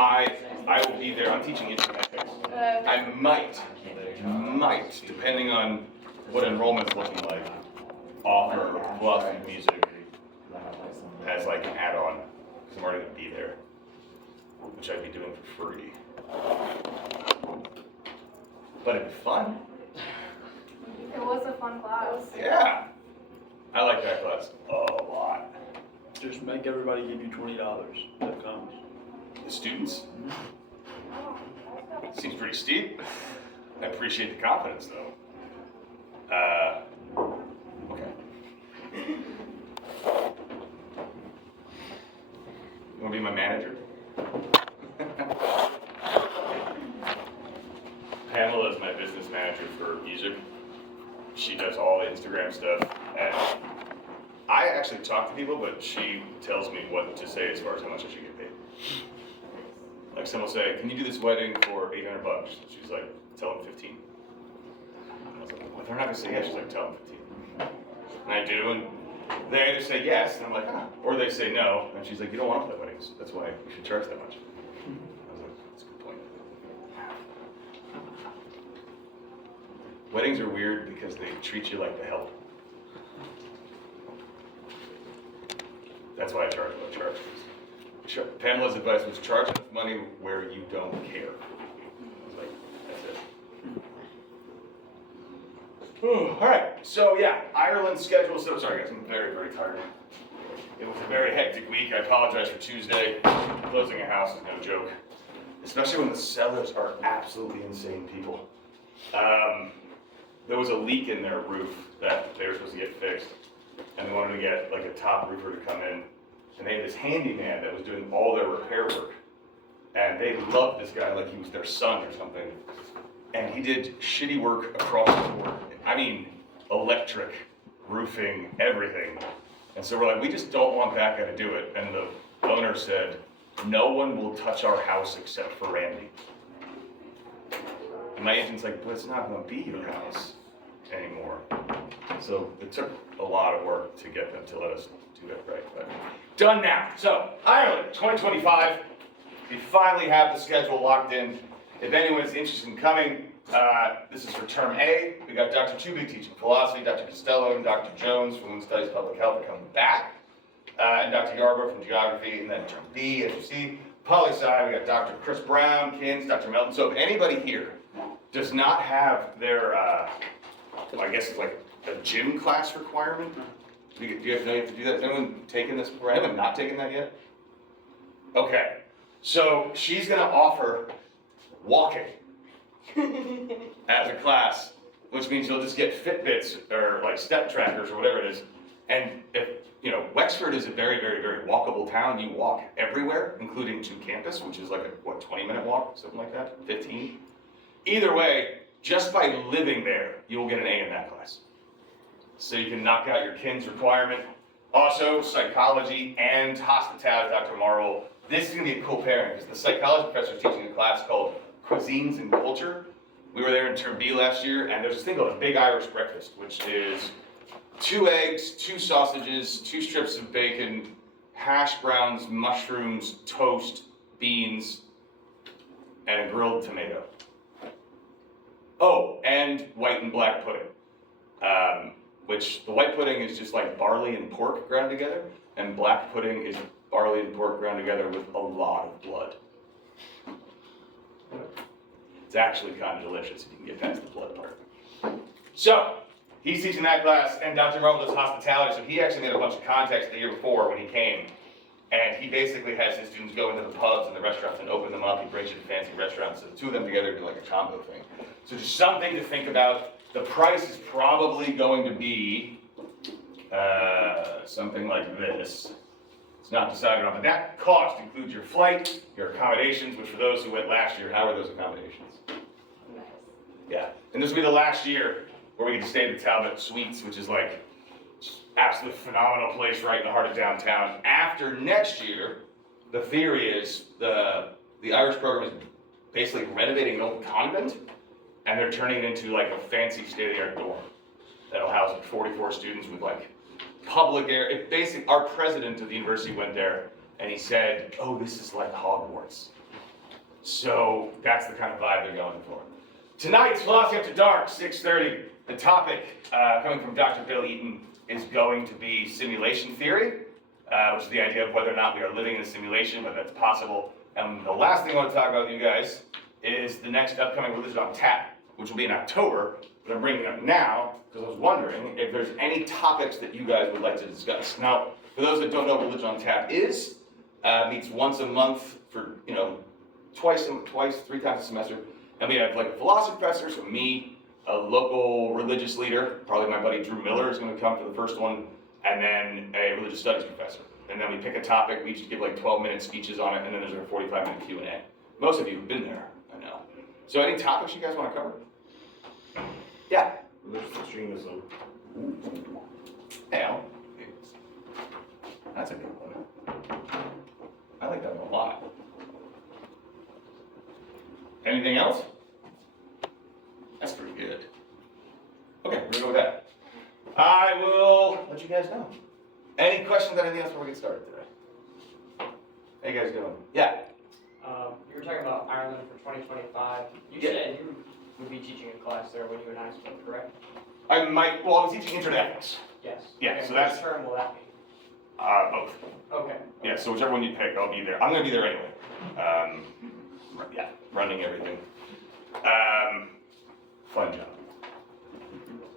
I will be there. I'm teaching informatics. I might, depending on what enrollment's looking like, offer fluff and music as like an add-on, because I'm already gonna be there, which I'd be doing for free. But it'd be fun. It was a fun class. Yeah, I like that class a lot. Just make everybody give you $20 that comes. The students? Seems pretty steep. I appreciate the confidence though. Okay. You wanna be my manager? Pamela is my business manager for music. She does all the Instagram stuff, and I actually talk to people, but she tells me what to say as far as how much I should get paid. Like someone will say, "Can you do this wedding for $800?" She's like, "Tell them 15." I was like, "Well, they're not gonna say yes." She's like, "Tell them 15." And I do, and they either say yes, and I'm like, "Huh," or they say no, and she's like, "You don't want to play weddings. That's why you should charge that much." I was like, "That's a good point." Weddings are weird because they treat you like the help. That's why I charge what I charge. Pamela's advice was charge enough money where you don't care. I was like, that's it. All right, so yeah, Ireland's schedule. So sorry guys, I'm very, very tired. It was a very hectic week. I apologize for Tuesday. Closing a house is no joke, especially when the sellers are absolutely insane people. There was a leak in their roof that they were supposed to get fixed, and they wanted to get like a top roofer to come in, and they had this handyman that was doing all their repair work, and they loved this guy like he was their son or something, and he did shitty work across the board. I mean, electric, roofing, everything. And so we're like, we just don't want that guy to do it. And the owner said, "No one will touch our house except for Randy." And my agent's like, "But it's not gonna be your house anymore." So it took a lot of work to get them to let us do it right, but done now. So Ireland, 2025, we finally have the schedule locked in. If anyone's interested in coming, this is for term A. We got Dr. Tubig teaching philosophy, Dr. Costello and Dr. Jones from Women's Studies Public Health are coming back, and Dr. Yarbrough from geography, and then term B, as you see, poli-sci, we got Dr. Chris Brown, Kins, Dr. Melton. So if anybody here does not have their, I guess it's like a gym class requirement. Do you have to do that? Has anyone taken this before? Anyone not taken that yet? Okay, so she's gonna offer walking as a class, which means you'll just get Fitbits or like step trackers or whatever it is. And if, you know, Wexford is a very, very, very walkable town. You walk everywhere, including to campus, which is like a, 20-minute walk, something like that, 15. Either way, just by living there, you'll get an A in that class. So you can knock out your KINS requirement. Also, psychology and hospitality, Dr. Marvel. This is gonna be a cool pairing because the psychology professor is teaching a class called Cuisines and Culture. We were there in term B last year, and there's this thing called a Big Irish Breakfast, which is 2 eggs, 2 sausages, 2 strips of bacon, hash browns, mushrooms, toast, beans, and a grilled tomato. Oh, and white and black pudding. Which the white pudding is just like barley and pork ground together, and black pudding is barley and pork ground together with a lot of blood. It's actually kind of delicious if you can get past the blood part. So, he's teaching that class, and Dr. Marvel does hospitality, so he actually made a bunch of contacts the year before when he came, and he basically has his students go into the pubs and the restaurants and open them up. He brings you to fancy restaurants, so the 2 of them together do like a combo thing. So just something to think about. The price is probably going to be something like this. It's not decided on, but that cost includes your flight, your accommodations, which for those who went last year, how are those accommodations? Nice. Yeah, and this will be the last year where we get to stay at the Talbot Suites, which is like absolute phenomenal place right in the heart of downtown. After next year, the theory is the Irish program is basically renovating an old convent, and they're turning it into like a fancy state-of-the-art dorm that'll house like 44 students with like public air. It basically, our president of the university went there and he said, "Oh, this is like Hogwarts." So that's the kind of vibe they're going for. Tonight's Philosophy After Dark, 6:30. The topic, coming from Dr. Bill Eaton, is going to be simulation theory, which is the idea of whether or not we are living in a simulation, whether that's possible. And the last thing I want to talk about with you guys is the next upcoming Religion on Tap, which will be in October, but I'm bringing it up now because I was wondering if there's any topics that you guys would like to discuss. Now, for those that don't know what Religion on Tap is, meets once a month for, twice, 3 times a semester. And we have like a philosophy professor, so me, a local religious leader, probably my buddy Drew Miller is going to come for the first one, and then a religious studies professor. And then we pick a topic, we each give like 12-minute speeches on it, and then there's a 45-minute Q&A. Most of you have been there, I know. So any topics you guys want to cover? Yeah? Religious extremism. Al? That's a good one. I like that one a lot. Anything else? That's pretty good. Okay, we're gonna go with that. I will let you guys know. Any questions on anything else before we get started today? How you guys doing? Yeah. You were talking about Ireland for 2025. You Yeah. said you would be teaching a class there when you and I spoke, correct? I was teaching intro to ethics. Yes. Yeah, Okay, so which that's- term will that be? Both. Okay. Yeah, so whichever one you pick, I'll be there. I'm gonna be there anyway. Running everything. Fun job.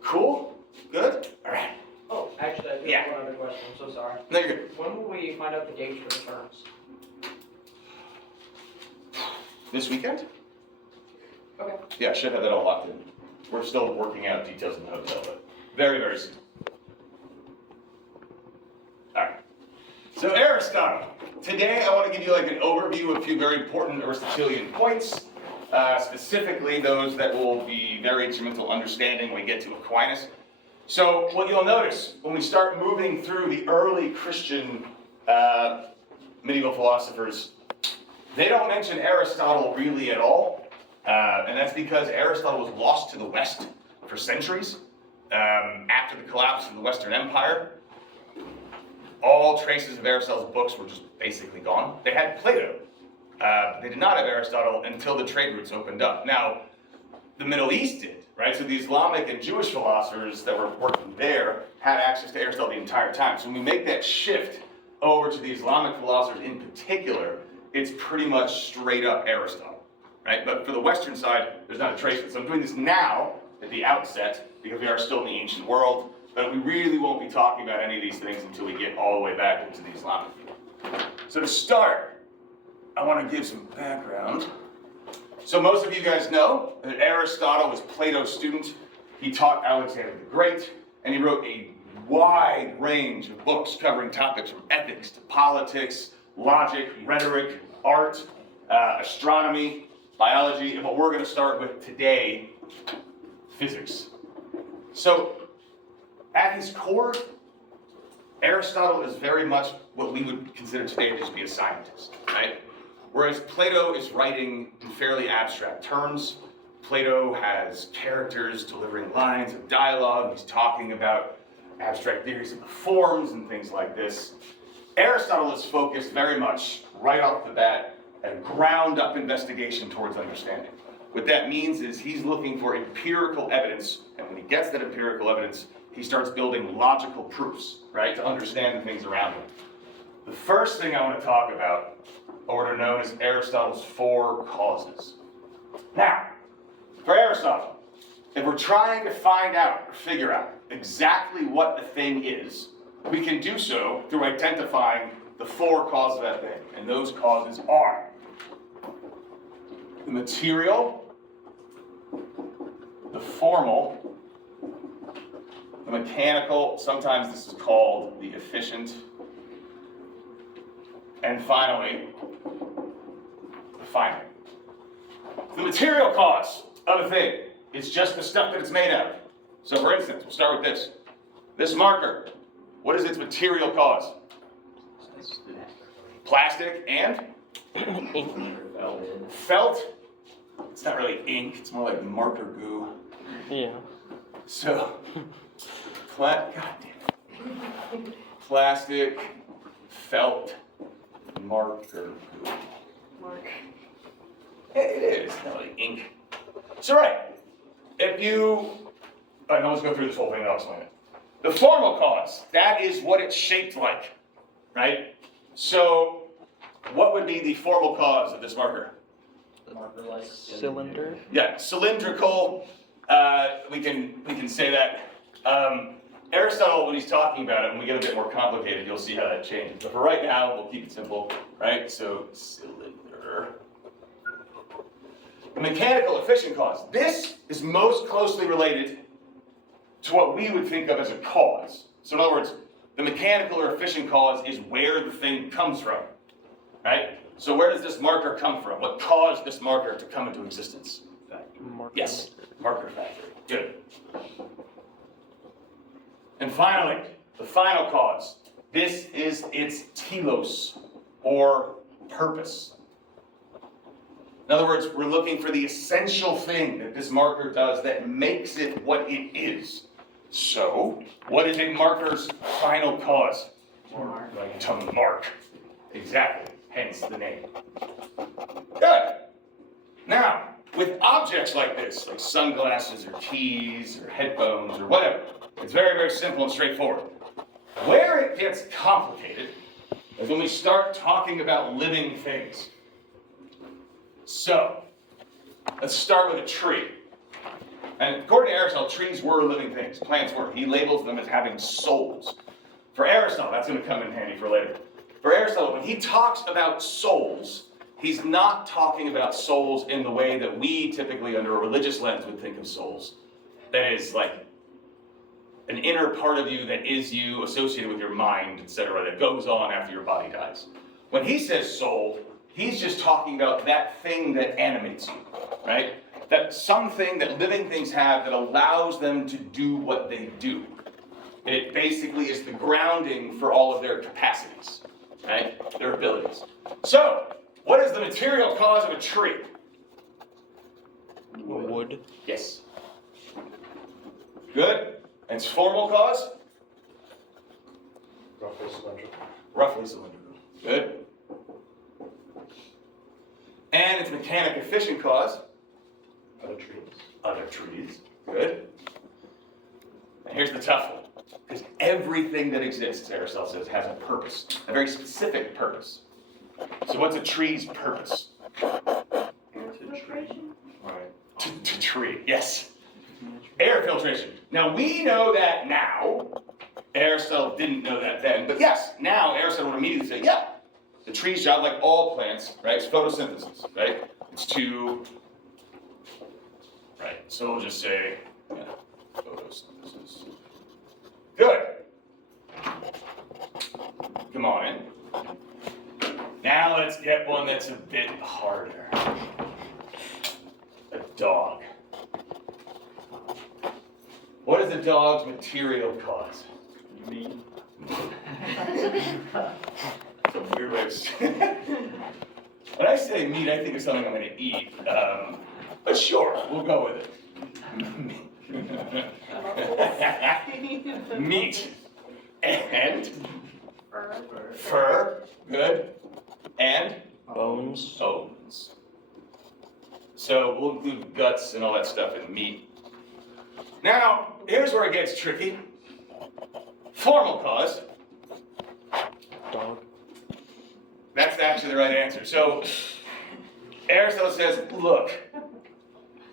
Cool? Good? All right. Oh, actually, I do Yeah. have one other question. I'm so sorry. No, you're good. When will we find out the dates for the terms? This weekend? Okay. Yeah, I should have that all locked in. We're still working out details in the hotel, but very, very soon. All right. So Aristotle. Today I want to give you like an overview of a few very important Aristotelian points, specifically those that will be very instrumental understanding when we get to Aquinas. So what you'll notice when we start moving through the early Christian medieval philosophers, they don't mention Aristotle really at all, and that's because Aristotle was lost to the West for centuries. After the collapse of the Western Empire, all traces of Aristotle's books were just basically gone. They had Plato. They did not have Aristotle until the trade routes opened up. Now, the Middle East did, right? So the Islamic and Jewish philosophers that were working there had access to Aristotle the entire time. So when we make that shift over to the Islamic philosophers in particular, it's pretty much straight up Aristotle, right? But for the Western side, there's not a trace of it. So I'm doing this now at the outset because we are still in the ancient world, but we really won't be talking about any of these things until we get all the way back into the Islamic field. So to start, I want to give some background. So most of you guys know that Aristotle was Plato's student. He taught Alexander the Great, and he wrote a wide range of books covering topics from ethics to politics, logic, rhetoric, art, astronomy, biology, and what we're going to start with today, physics. So at his core, Aristotle is very much what we would consider today to just be a scientist, right? Whereas Plato is writing in fairly abstract terms. Plato has characters delivering lines of dialogue. He's talking about abstract theories of the forms and things like this. Aristotle is focused very much, right off the bat, at ground-up investigation towards understanding. What that means is he's looking for empirical evidence, and when he gets that empirical evidence, he starts building logical proofs, right, to understand the things around him. The first thing I want to talk about are what are known as Aristotle's 4 causes. Now, for Aristotle, if we're trying to find out or figure out exactly what a thing is, we can do so through identifying the 4 causes of that thing. And those causes are the material, the formal, the mechanical, sometimes this is called the efficient, and finally, the finite. The material cause of a thing is just the stuff that it's made out of. So for instance, we'll start with this. This marker, what is its material cause? Plastic and? Felt. It's not really ink, it's more like marker goo. Yeah. So, plastic, felt, marker goo. It is, no, like ink. So right, if you, now let's go through this whole thing and I'll explain it. The formal cause, that is what it's shaped like, right? So what would be the formal cause of this marker? Marker-like. Cylinder. Yeah, cylindrical, we can say that. Aristotle, when he's talking about it, when we get a bit more complicated, you'll see how that changes. But for right now, we'll keep it simple, right? So cylinder. The mechanical efficient cause. This is most closely related to what we would think of as a cause. So in other words, the mechanical or efficient cause is where the thing comes from, right? So where does this marker come from? What caused this marker to come into existence? Marker. Yes, marker factory. Good. And finally, the final cause. This is its telos, or purpose. In other words, we're looking for the essential thing that this marker does that makes it what it is. So, what is a marker's final cause? To mark. Exactly, hence the name. Good. Now, with objects like this, like sunglasses or keys or headphones or whatever, it's very, very simple and straightforward. Where it gets complicated is when we start talking about living things. So, let's start with a tree. And according to Aristotle, trees were living things. Plants were. He labels them as having souls. For Aristotle, that's going to come in handy for later. For Aristotle, when he talks about souls, he's not talking about souls in the way that we typically, under a religious lens, would think of souls. That is like an inner part of you that is you, associated with your mind, etc., that goes on after your body dies. When he says soul, he's just talking about that thing that animates you, right? That something that living things have that allows them to do what they do. It basically is the grounding for all of their capacities, right? Their abilities. So, what is the material cause of a tree? Wood. Yes. Good. And its formal cause? Roughly cylindrical. Roughly cylindrical. Good. And its mechanic efficient cause? Other trees. Other trees. Good. And here's the tough one. Because everything that exists, Aristotle says, has a purpose. A very specific purpose. So what's a tree's purpose? Filtration? Right. To tree, yes. Air filtration. Now we know that now. Aristotle didn't know that then. But yes, now Aristotle would immediately say, yeah, the tree's job, like all plants, right, is photosynthesis, right? It's to, right, so we'll just say, yeah, photosynthesis. Good. Come on in. Now let's get one that's a bit harder. A dog. What is a dog's material cause? Meat. It's a weird way of saying When I say meat, I think of something I'm going to eat. But sure, we'll go with it. Meat. And fur. Good. And Bones. bones. So we'll include guts and all that stuff in meat. Now, here's where it gets tricky. Formal cause. Dog. That's actually the right answer. So, Aristotle says, look,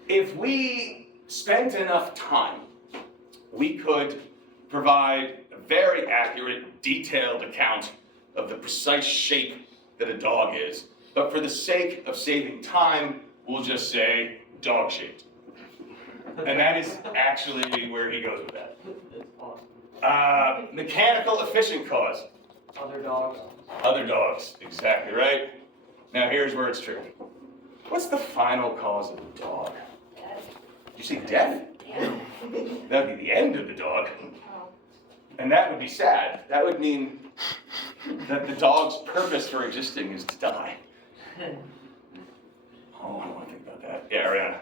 if we spent enough time, we could provide a very accurate, detailed account of the precise shape that a dog is. But for the sake of saving time, we'll just say dog-shaped. And that is actually where he goes with that. That's awesome. Mechanical efficient cause. Other dogs. Other dogs, exactly right. Now here's where it's tricky. What's the final cause of the dog? Did you say death? Yeah. That would be the end of the dog. Oh. And that would be sad. That would mean that the dog's purpose for existing is to die. Oh, I don't want to think about that. Yeah, Ariana.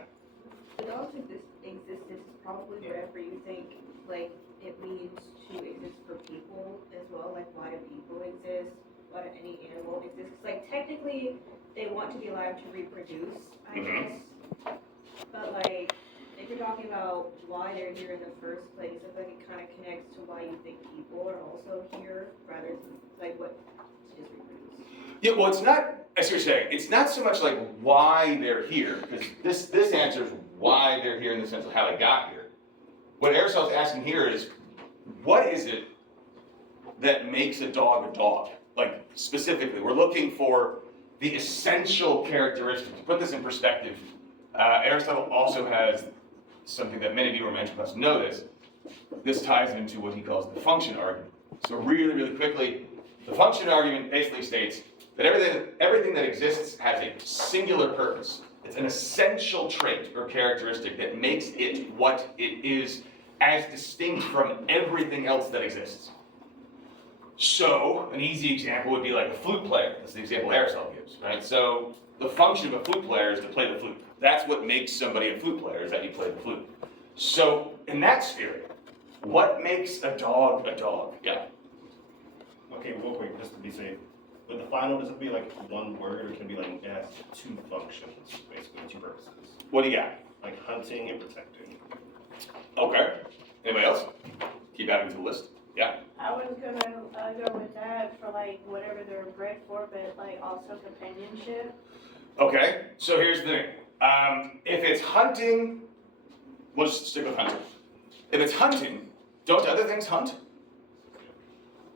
The dog's existence is probably whatever you think, like, it means to exist for people as well, like, why do people exist? let any animal exist. 'Cause, like, technically, they want to be alive to reproduce, I Mhm. guess. But like, if you're talking about why they're here in the first place, I feel like it kind of connects to why you think people are also here, rather than like what to just reproduce. Yeah, well, it's not, I see what you're saying, it's not so much like why they're here, because this answers why they're here in the sense of how they got here. What Aristotle's asking here is, what is it that makes a dog a dog? Like, specifically, we're looking for the essential characteristics. To put this in perspective, Aristotle also has something that many of you who are mentioned must know this. This ties into what he calls the function argument. So really, really quickly, the function argument basically states that everything that exists has a singular purpose. It's an essential trait or characteristic that makes it what it is, as distinct from everything else that exists. So, an easy example would be like a flute player. That's the example Aristotle gives, right? So, the function of a flute player is to play the flute. That's what makes somebody a flute player, is that you play the flute. So, in that spirit, what makes a dog a dog? Yeah. Okay, real quick, just to be safe. With the final, does it be like one word, or can it be like, it has two functions, basically, two purposes? What do you got? Like hunting and protecting. Okay. Anybody else? Keep adding to the list. Yeah. I was gonna go with that for like whatever they're bred for, but like also companionship. Okay. So here's the thing. If it's hunting, we'll just stick with hunting. If it's hunting, don't other things hunt?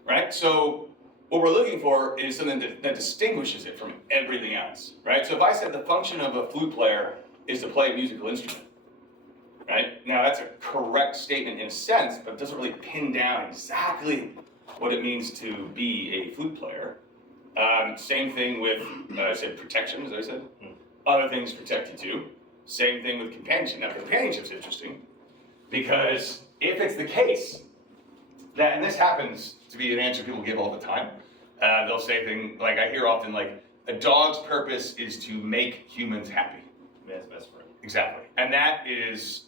Right? So what we're looking for is something that distinguishes it from everything else. Right? So if I said the function of a flute player is to play a musical instrument, right? Now that's a correct statement in a sense, but it doesn't really pin down exactly what it means to be a flute player. Same thing with, I said protection, as I said. Other things protect you too. Same thing with companionship. Now companionship's interesting because if it's the case that, and this happens to be an answer people give all the time, they'll say things like, I hear often like, a dog's purpose is to make humans happy. Man's best friend. Exactly. And that is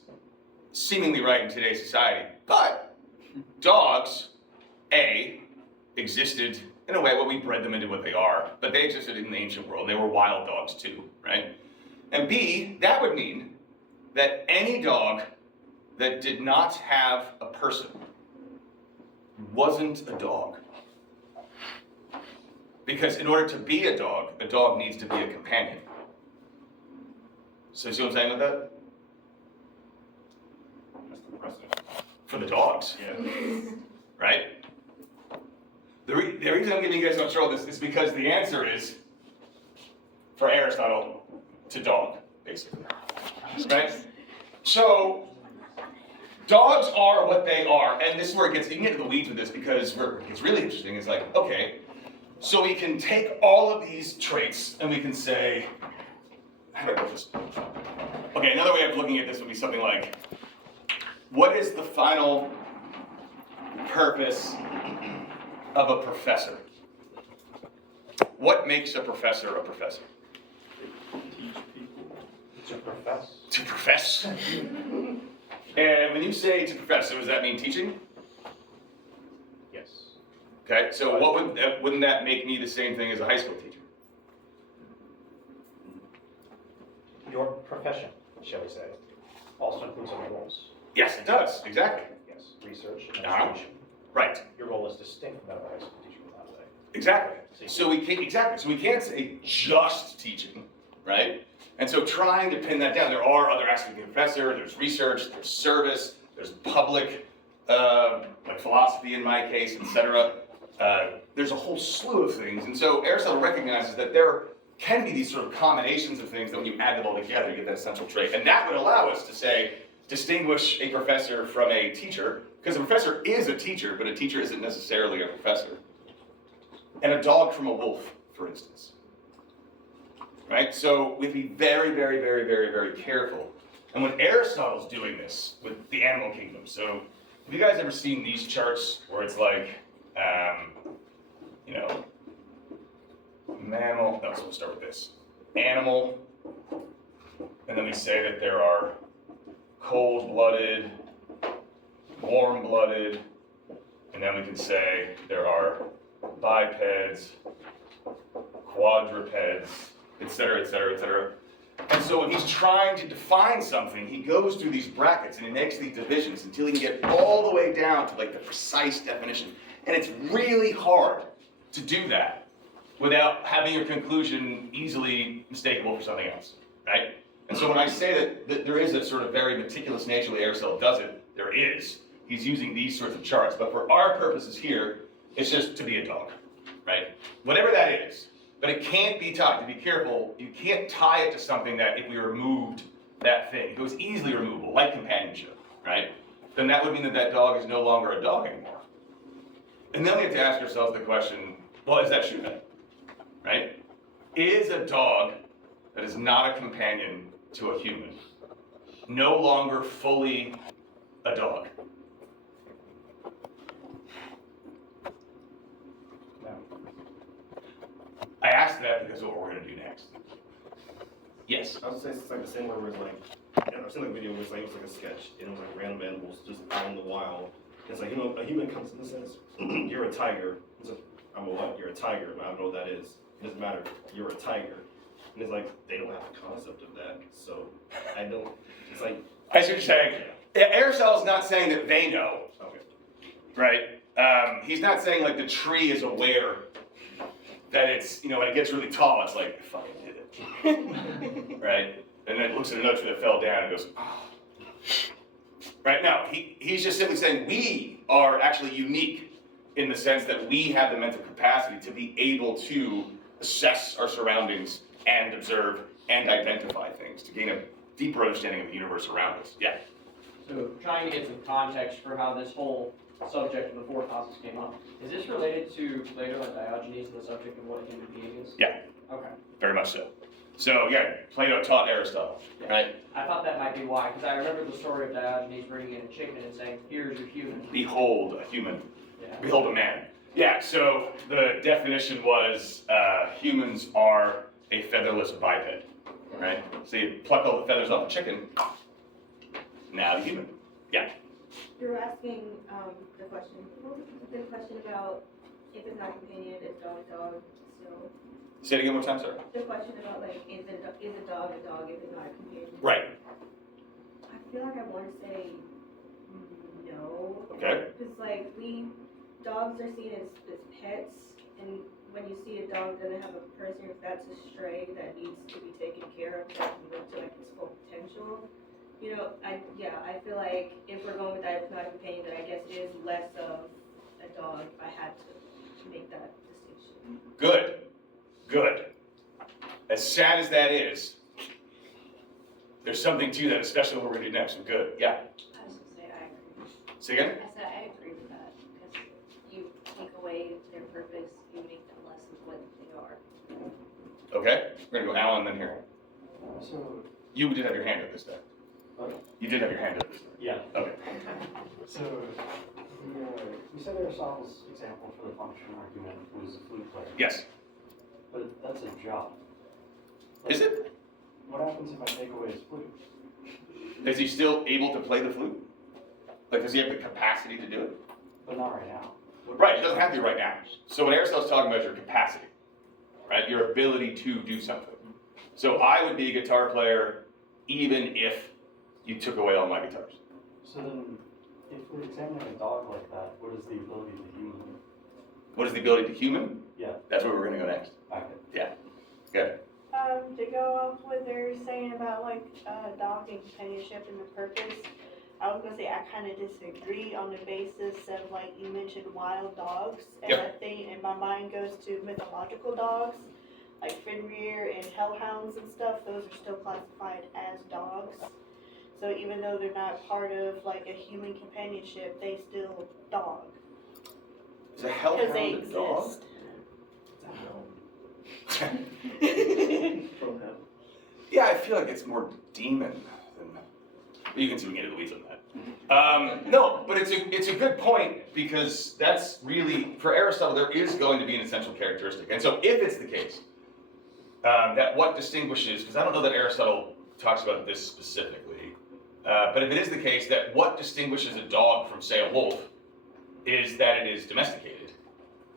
seemingly right in today's society. But dogs, A, existed in a way, well, we bred them into what they are, but they existed in the ancient world. They were wild dogs too, right? And B, that would mean that any dog that did not have a person wasn't a dog. Because in order to be a dog needs to be a companion. So you see what I'm saying with that? That's impressive. For the dogs, Yeah. right? The reason I'm giving you guys so much trouble with this is because the answer is, for Aristotle, to dog, basically, right? So, dogs are what they are, and this is where you can get into the weeds with this because it's really interesting. It's like, okay, so we can take all of these traits and we can say, how do I put this? Okay, another way of looking at this would be something like, what is the final purpose of a professor? What makes a professor a professor? Teach people. To profess. To profess. And when you say to profess, so does that mean teaching? Yes. Okay, so wouldn't that make me the same thing as a high school teacher? Your profession, shall we say, also includes other roles. Yes, it does, exactly. Yes, research, Uh-huh. administration. Right, Your role is distinct from that of a high school teacher in that way. exactly. So we can't say just teaching, right? And so trying to pin that down, there are other aspects of the professor, there's research, there's service, there's public, like philosophy in my case, etc. There's a whole slew of things. And so Aristotle recognizes that there can be these sort of combinations of things that when you add them all together, you get that essential trait. And that would allow us to say, distinguish a professor from a teacher, because a professor is a teacher, but a teacher isn't necessarily a professor. And a dog from a wolf, for instance. Right? So we have to be very, very, very, very, very careful. And when Aristotle's doing this with the animal kingdom, so have you guys ever seen these charts where it's like, mammal, no, so we'll start with this. Animal, and then we say that there are cold-blooded, warm-blooded, and then we can say there are bipeds, quadrupeds, et cetera, et cetera, et cetera. And so when he's trying to define something, he goes through these brackets and he makes these divisions until he can get all the way down to like the precise definition. And it's really hard to do that without having your conclusion easily mistakable for something else, right? And so when I say that there is a sort of very meticulous nature the way Aristotle does it, there is. He's using these sorts of charts, but for our purposes here, it's just to be a dog, right? Whatever that is, but it can't be tied. To be careful, you can't tie it to something that if we removed that thing, if it was easily removable, like companionship, right? Then that would mean that that dog is no longer a dog anymore. And then we have to ask ourselves the question, well, is that true then, right? Is a dog that is not a companion to a human no longer fully a dog? No. I asked that because of what we're going to do next. Yes. I would say it's like the same where it's like, I've seen like a video where it's like a sketch, and it was like random animals just out in the wild. It's like, a human comes in and says, you're a tiger. It's like, I'm a what? You're a tiger. I don't know what that is. It doesn't matter. You're a tiger. And it's like, they don't have a concept of that. So I don't, it's like. I see what you're saying. Aristotle's not saying that they know, Okay. right? He's not saying like the tree is aware that it's, when it gets really tall, it's like, I fucking did it. Right? And then it looks at the nut tree that fell down and goes, oh. Right? No, he's just simply saying we are actually unique in the sense that we have the mental capacity to be able to assess our surroundings and observe and identify things, to gain a deeper understanding of the universe around us. Yeah. So trying to get some context for how this whole subject of the four causes came up. Is this related to Plato and Diogenes and the subject of what a human being is? Yeah. Okay. Very much so. So yeah, Plato taught Aristotle, right? I thought that might be why, because I remember the story of Diogenes bringing in a chicken and saying, here's your human. Behold a human. Yeah. Behold a man. Yeah, so the definition was humans are a featherless biped, right? So you pluck all the feathers off a chicken, now the human. Yeah. You were asking, the question, what was the question about if it's not a companion, is dog still? Say it again one more time, sir. The question about like, is a dog if it's not a companion? Right. I feel like I want to say no. Okay. Because like dogs are seen as pets, and when you see a dog doesn't have a person, if that's a stray that needs to be taken care of, that can go to like its full potential. I feel like if we're going with that, it's not a companion, then I guess it is less of a dog if I had to make that distinction. Good. Good. As sad as that is, there's something to that, especially what we're going to do next. So good. Yeah. I was gonna say, I agree. Say again? I said, I agree with that, because you take away their purpose, you make them less of what they are. Okay. We're going to go Alan, then here. So, You did have your hand up this time. Okay. You did have your hand up this time. yeah. Okay. So, we said Aristotle's example for the function argument was a flute player. Yes. But that's a job. Is it? What happens if I take away his flute? Is he still able to play the flute? Like, does he have the capacity to do it? But not right now. Right, it doesn't have to be right now. So what Aristotle's talking about is your capacity, right? Your ability to do something. So I would be a guitar player even if you took away all my guitars. So then, if we're examining a dog like that, what is the ability to human? What is the ability to human? Yeah. That's where we're gonna go next. Okay. Yeah, good. To go off what they're saying about like dog and companionship and the purpose, I was gonna say I kind of disagree on the basis of like you mentioned wild dogs, and Yep. that thing in my mind goes to mythological dogs, like Fenrir and hellhounds and stuff. Those are still classified as dogs. So even though they're not part of like a human companionship, they still dog Is a because hellhound they a dog? exist. From him. Yeah, I feel like it's more demon than. You can see we can get into the weeds on that. No, but it's a good point because that's really for Aristotle there is going to be an essential characteristic, and so if it's the case that what distinguishes, because I don't know that Aristotle talks about this specifically, but if it is the case that what distinguishes a dog from say a wolf is that it is domesticated,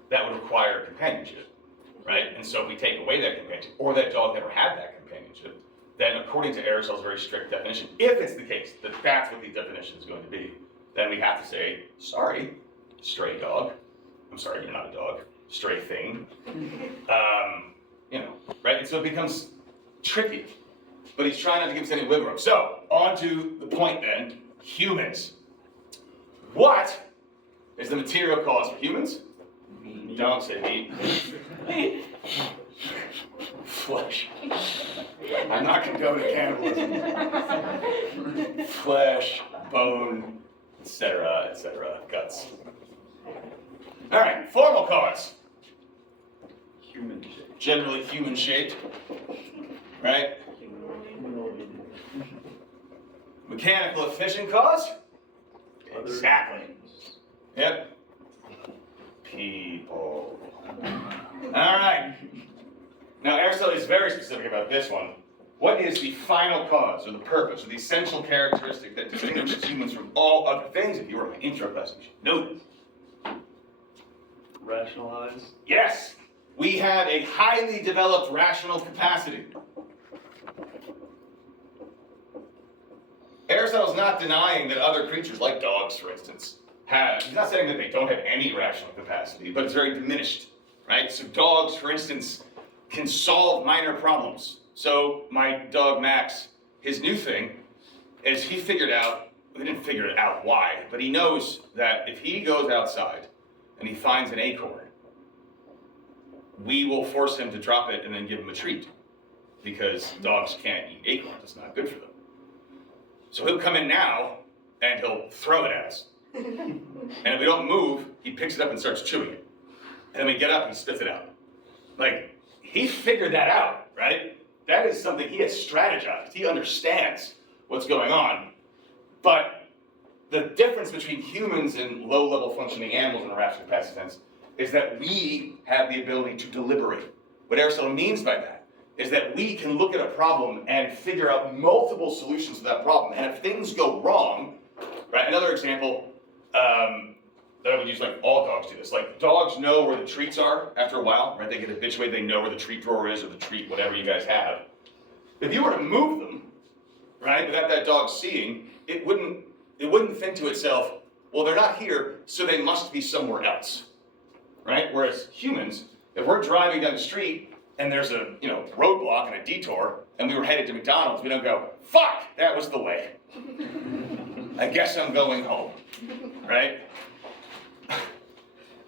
that would require companionship. right? And so if we take away that companionship, or that dog never had that companionship, then according to Aristotle's very strict definition, if it's the case that that's what the definition is going to be, then we have to say, sorry, stray dog. I'm sorry, you're not a dog. Stray thing. Right? And so it becomes tricky. But he's trying not to give us any wiggle room. So, on to the point then, humans. What is the material cause for humans? Meat. Don't say meat. Flesh. I'm not going to go to cannibalism. Flesh, bone, etc., guts. All right, formal cause. Human shape. Generally human shaped, right? Mechanical efficient cause? Exactly. Yep. People. All right. Now Aristotle is very specific about this one. What is the final cause, or the purpose, or the essential characteristic that distinguishes humans from all other things? If you were in my intro class, you should know this. Rationalize. Yes, we have a highly developed rational capacity. Aristotle's not denying that other creatures, like dogs, for instance, have, he's not saying that they don't have any rational capacity, but it's very diminished, right? So dogs, for instance, can solve minor problems. So my dog Max, his new thing is he figured out, we didn't figure it out why, but he knows that if he goes outside and he finds an acorn, we will force him to drop it and then give him a treat, because dogs can't eat acorns, it's not good for them. So he'll come in now and he'll throw it at us. And if we don't move, he picks it up and starts chewing it. And then we get up and spits it out. Like, he figured that out, right? That is something he has strategized. He understands what's going on. But the difference between humans and low-level functioning animals in a rational capacity sense is that we have the ability to deliberate. What Aristotle means by that is that we can look at a problem and figure out multiple solutions to that problem. And if things go wrong, right? Another example that I would use, like all dogs do this. Like dogs know where the treats are after a while, right? They get habituated, they know where the treat drawer is or the treat, whatever you guys have. If you were to move them, right, without that dog seeing, it wouldn't think to itself, well, they're not here, so they must be somewhere else, right? Whereas humans, if we're driving down the street and there's a roadblock and a detour, and we were headed to McDonald's, we don't go, fuck, that was the way. I guess I'm going home, right?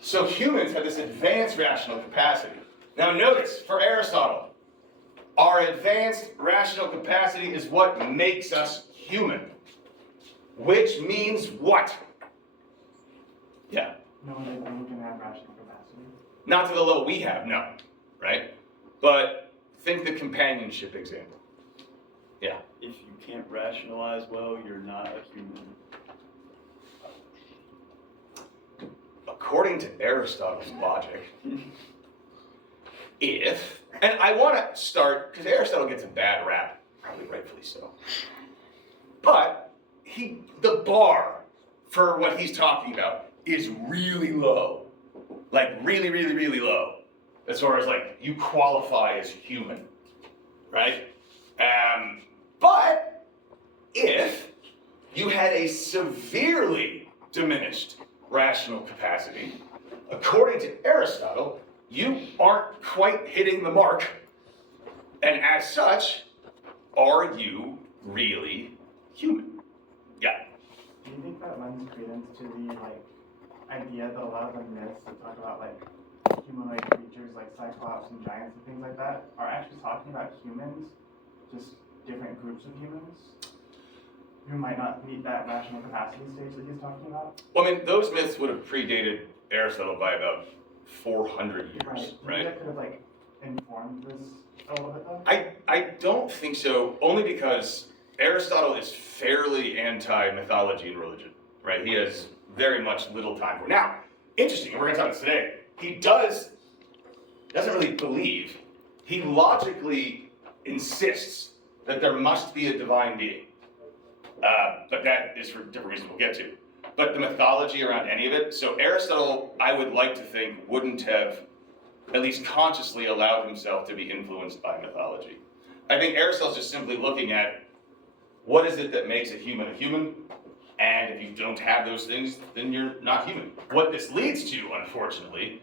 So humans have this advanced rational capacity. Now notice, for Aristotle, our advanced rational capacity is what makes us human. Which means what? Yeah. No one can have rational capacity. Not to the level we have, no, right? But think the companionship example. Yeah. If you can't rationalize well, you're not a human. According to Aristotle's logic, and I want to start, because Aristotle gets a bad rap, probably rightfully so, but the bar for what he's talking about is really low, like really, really, really low, as far as like you qualify as human, right? But if you had a severely diminished rational capacity, according to Aristotle, you aren't quite hitting the mark, and as such, are you really human? Yeah. Do you think that lends credence to the idea that a lot of the myths that talk about humanoid creatures like cyclops and giants and things like that are actually talking about humans, just different groups of humans who might not meet that rational capacity stage that he's talking about? Well, I mean, those myths would have predated Aristotle by about 400 years, right? Do you think that could have informed this a little bit though? I don't think so, only because Aristotle is fairly anti-mythology and religion, right? He has very much little time for it. Now, interesting, and we're going to talk about this today, he doesn't really believe, he logically insists that there must be a divine being. But that is for different reasons we'll get to. But the mythology around any of it, so Aristotle, I would like to think, wouldn't have at least consciously, allowed himself to be influenced by mythology. I think Aristotle's just simply looking at what is it that makes a human, and if you don't have those things, then you're not human. What this leads to, unfortunately,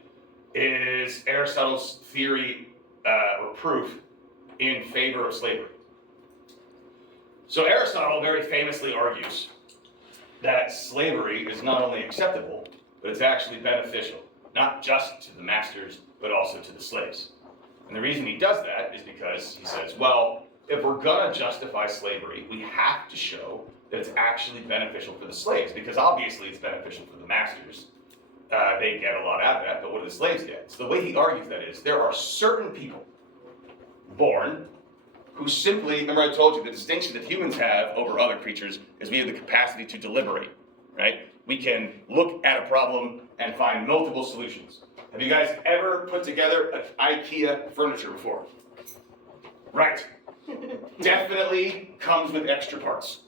is Aristotle's theory or proof in favor of slavery. So Aristotle very famously argues that slavery is not only acceptable, but it's actually beneficial, not just to the masters, but also to the slaves. And the reason he does that is because he says, well, if we're gonna justify slavery, we have to show that it's actually beneficial for the slaves, because obviously it's beneficial for the masters. They get a lot out of that, but what do the slaves get? So the way he argues that is, there are certain people born who simply, remember I told you the distinction that humans have over other creatures is we have the capacity to deliberate, right? We can look at a problem and find multiple solutions. Have you guys ever put together an IKEA furniture before? Right. Definitely comes with extra parts,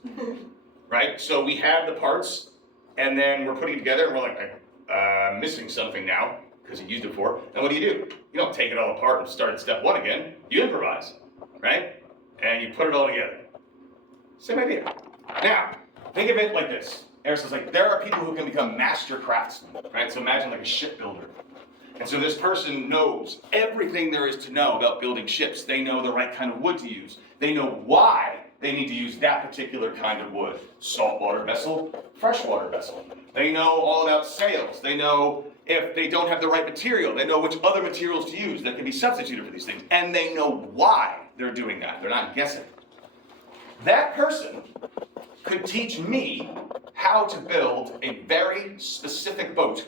right? So we have the parts, and then we're putting it together, and we're like, I'm missing something now, because you used it before. And what do? You don't take it all apart and start at step one again. You improvise, right? And you put it all together. Same idea. Now, think of it like this. Aristotle's like, there are people who can become master craftsmen, right? So imagine like a shipbuilder. And so this person knows everything there is to know about building ships. They know the right kind of wood to use. They know why they need to use that particular kind of wood. Saltwater vessel, freshwater vessel. They know all about sails. They know if they don't have the right material. They know which other materials to use that can be substituted for these things. And they know why they're doing that. They're not guessing. That person could teach me how to build a very specific boat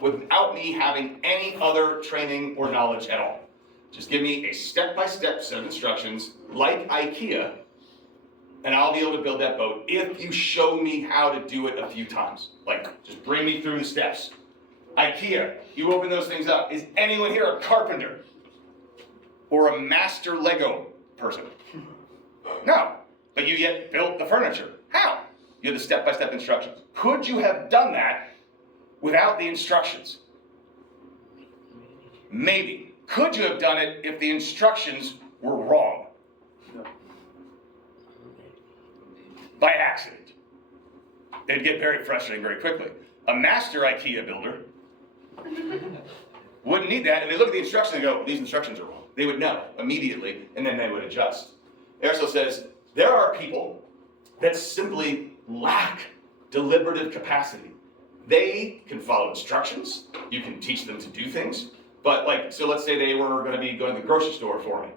without me having any other training or knowledge at all. Just give me a step-by-step set of instructions, like IKEA, and I'll be able to build that boat if you show me how to do it a few times. Like, just bring me through the steps. IKEA, you open those things up. Is anyone here a carpenter? Or a master Lego person? No, but you yet built the furniture. How? You had the step-by-step instructions. Could you have done that without the instructions? Maybe. Could you have done it if the instructions were wrong? No. By accident. It'd get very frustrating very quickly. A master IKEA builder wouldn't need that, and they look at the instructions and go, these instructions are wrong. They would know immediately, and then they would adjust. Aristotle says, there are people that simply lack deliberative capacity. They can follow instructions, you can teach them to do things, but like, so let's say they were gonna be going to the grocery store for me,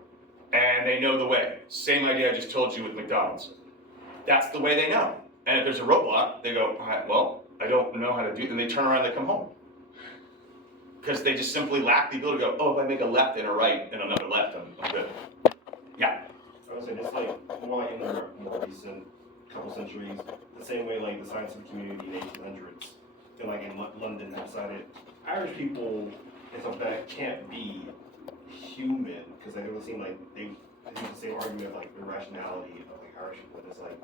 and they know the way. Same idea I just told you with McDonald's. That's the way they know. And if there's a roadblock, they go, all right, well, I don't know how to do it, and they turn around and they come home. Because they just simply lack the ability to go, oh, if I make a left and a right and another left, I'm good. Yeah. I would say it's like more like in the more recent couple centuries, the same way like the scientific community in the 1800s, and like in London decided Irish people and stuff that can't be human because they don't seem like they use the same argument of like the rationality of like Irish people. And it's like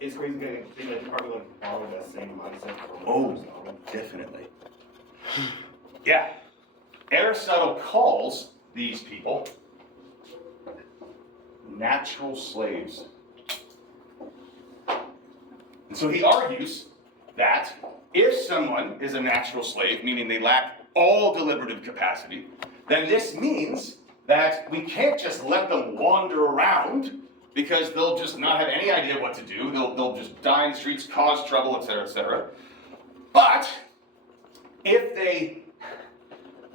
it's crazy that they like probably like borrow that same mindset from Aristotle. Definitely. Yeah. Aristotle calls these people natural slaves. And so he argues that if someone is a natural slave, meaning they lack all deliberative capacity, then this means that we can't just let them wander around because they'll just not have any idea what to do. They'll just die in the streets, cause trouble, etc., etc. But if they,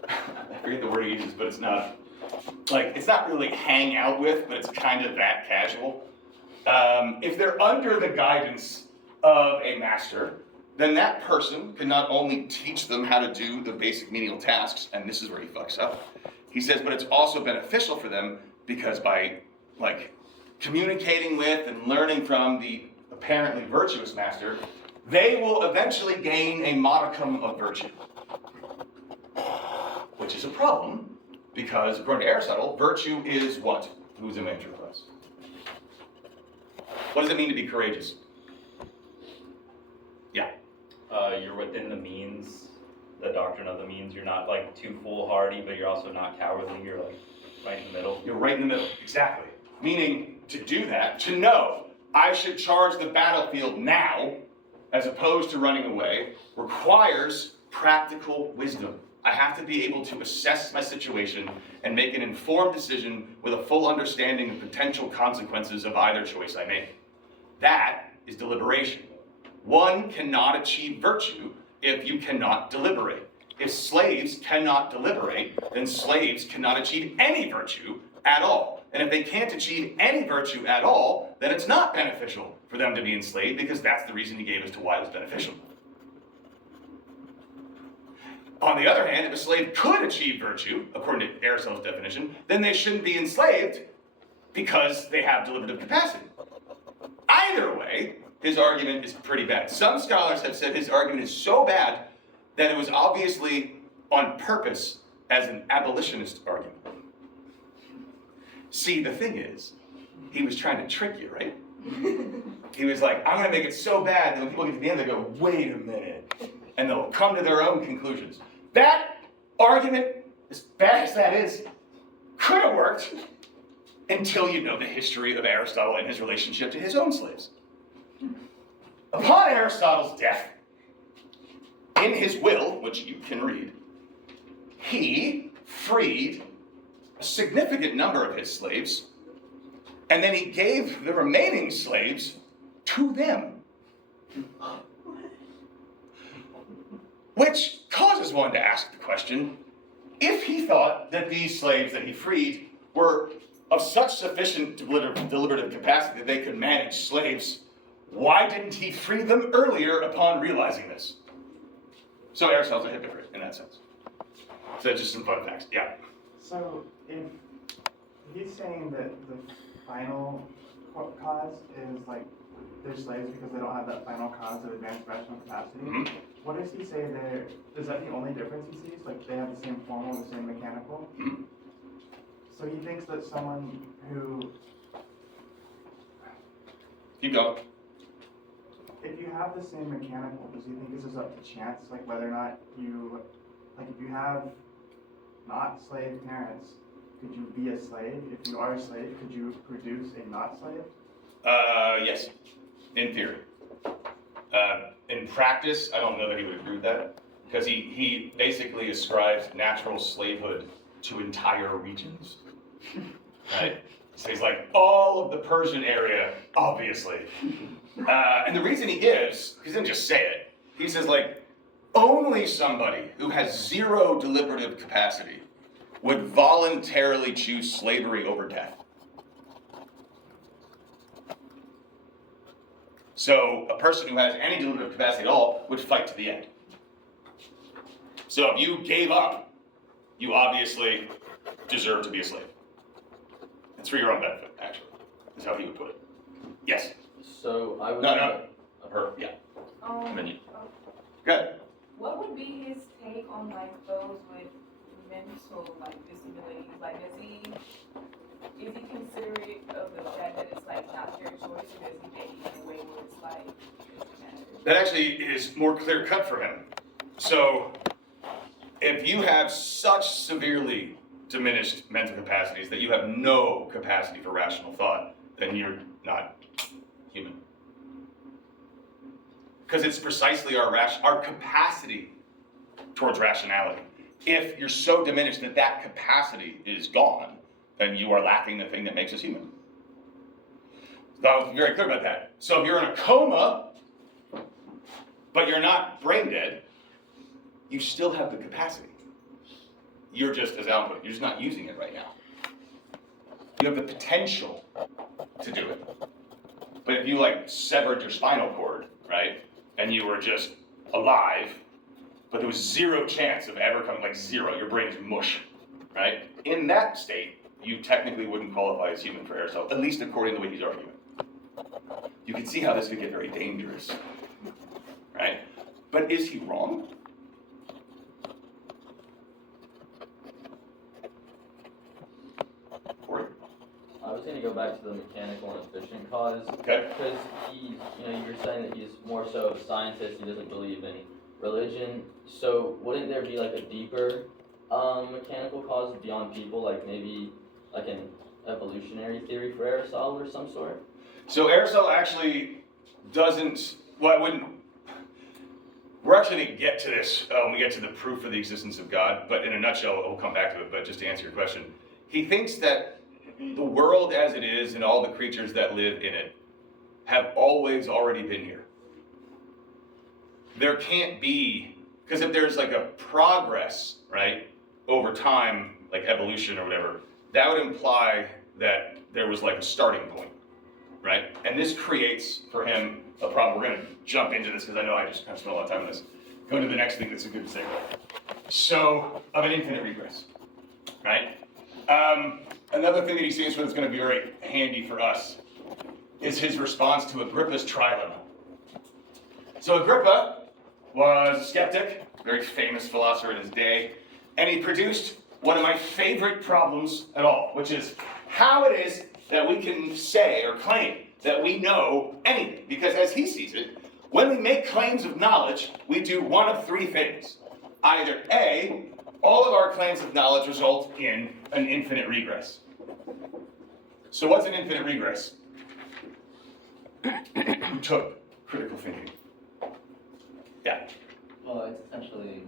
I forget the word he uses, but it's not really hang out with, but it's kind of that casual. If they're under the guidance of a master, then that person can not only teach them how to do the basic menial tasks, and this is where he fucks up. He says, but it's also beneficial for them because by like communicating with and learning from the apparently virtuous master, they will eventually gain a modicum of virtue. Which is a problem, because according to Aristotle, virtue is what? Who's a major class? What does it mean to be courageous? Yeah. You're within the means the doctrine of the means. You're not like too foolhardy, but you're also not cowardly. You're like right in the middle. You're right in the middle, exactly. Meaning, to do that, to know I should charge the battlefield now, as opposed to running away, requires practical wisdom. I have to be able to assess my situation and make an informed decision with a full understanding of potential consequences of either choice I make. That is deliberation. One cannot achieve virtue if you cannot deliberate. If slaves cannot deliberate, then slaves cannot achieve any virtue at all. And if they can't achieve any virtue at all, then it's not beneficial for them to be enslaved, because that's the reason he gave as to why it was beneficial. On the other hand, if a slave could achieve virtue, according to Aristotle's definition, then they shouldn't be enslaved because they have deliberative capacity. Either way, his argument is pretty bad. Some scholars have said his argument is so bad that it was obviously on purpose as an abolitionist argument. See, the thing is, he was trying to trick you, right? He was like, I'm gonna make it so bad that when people get to the end, they go, wait a minute. And they'll come to their own conclusions. That argument, as bad as that is, could have worked until you know the history of Aristotle and his relationship to his own slaves. Upon Aristotle's death, in his will, which you can read, he freed a significant number of his slaves, and then he gave the remaining slaves to them. Which causes one to ask the question, if he thought that these slaves that he freed were of such sufficient deliberative capacity that they could manage slaves, why didn't he free them earlier upon realizing this? So Aristotle's a hypocrite in that sense. So just some fun facts, yeah. So if he's saying that the final cause is like they're slaves because they don't have that final cause of advanced rational capacity, Mhm. what does he say there? Is that the only difference he sees? Like they have the same formal, the same mechanical? Mhm. So he thinks that someone who, Keep going. if you have the same mechanical, does he think this is up to chance? Like whether or not you, like if you have not slave parents, could you be a slave? If you are a slave, could you produce a not slave? Yes, in theory. In practice, I don't know that he would agree with that, because he basically ascribes natural slavehood to entire regions, right? So he's like, all of the Persian area, obviously. And the reason he gives, he doesn't just say it, he says like, only somebody who has zero deliberative capacity would voluntarily choose slavery over death. So a person who has any deliberative capacity at all would fight to the end. So if you gave up, you obviously deserve to be a slave. It's for your own benefit, actually, is how he would put it. Yes? So I would. No. Her, yeah. And then you. Good. What would be his take on like those with mental like disabilities? Like is he considerate of the fact that it's like not their choice, or does he take it in a way where it's like it doesn't matter? That actually is more clear cut for him. So if you have such severely diminished mental capacities that you have no capacity for rational thought, then you're not human. Because it's precisely our capacity towards rationality. If you're so diminished that that capacity is gone, then you are lacking the thing that makes us human. So I was very clear about that. So if you're in a coma, but you're not brain dead, you still have the capacity. You're just, as Alan put it, you're just not using it right now. You have the potential to do it. But if you like severed your spinal cord, right, and you were just alive, but there was zero chance of ever coming, like zero, your brain is mush, right? In that state, you technically wouldn't qualify as human for Aristotle, at least according to the way he's arguing. You can see how this could get very dangerous, right? But is he wrong? Or I was gonna go back to the mechanical and efficient cause. Okay. Because you're saying that he's more so a scientist. He doesn't believe in religion, so wouldn't there be like a deeper mechanical cause beyond people, like maybe like an evolutionary theory for Aristotle or some sort? So Aristotle actually doesn't, well, I wouldn't, we're actually going to get to this when we get to the proof of the existence of God, but in a nutshell, we'll come back to it, but just to answer your question, he thinks that the world as it is and all the creatures that live in it have always already been here. There can't be, because if there's like a progress, right, over time, like evolution or whatever, that would imply that there was like a starting point, right? And this creates for him a problem. We're going to jump into this because I know I just kind of spent a lot of time on this. Go to the next thing that's a good segue. So, of an infinite regress, right? Another thing that he sees that's going to be very handy for us is his response to Agrippa's trilemma. So Agrippa was a skeptic, very famous philosopher in his day, and he produced one of my favorite problems at all, which is how it is that we can say or claim that we know anything. Because as he sees it, when we make claims of knowledge, we do one of three things. Either A, all of our claims of knowledge result in an infinite regress. So what's an infinite regress? Who took critical thinking? Yeah. Well, it's essentially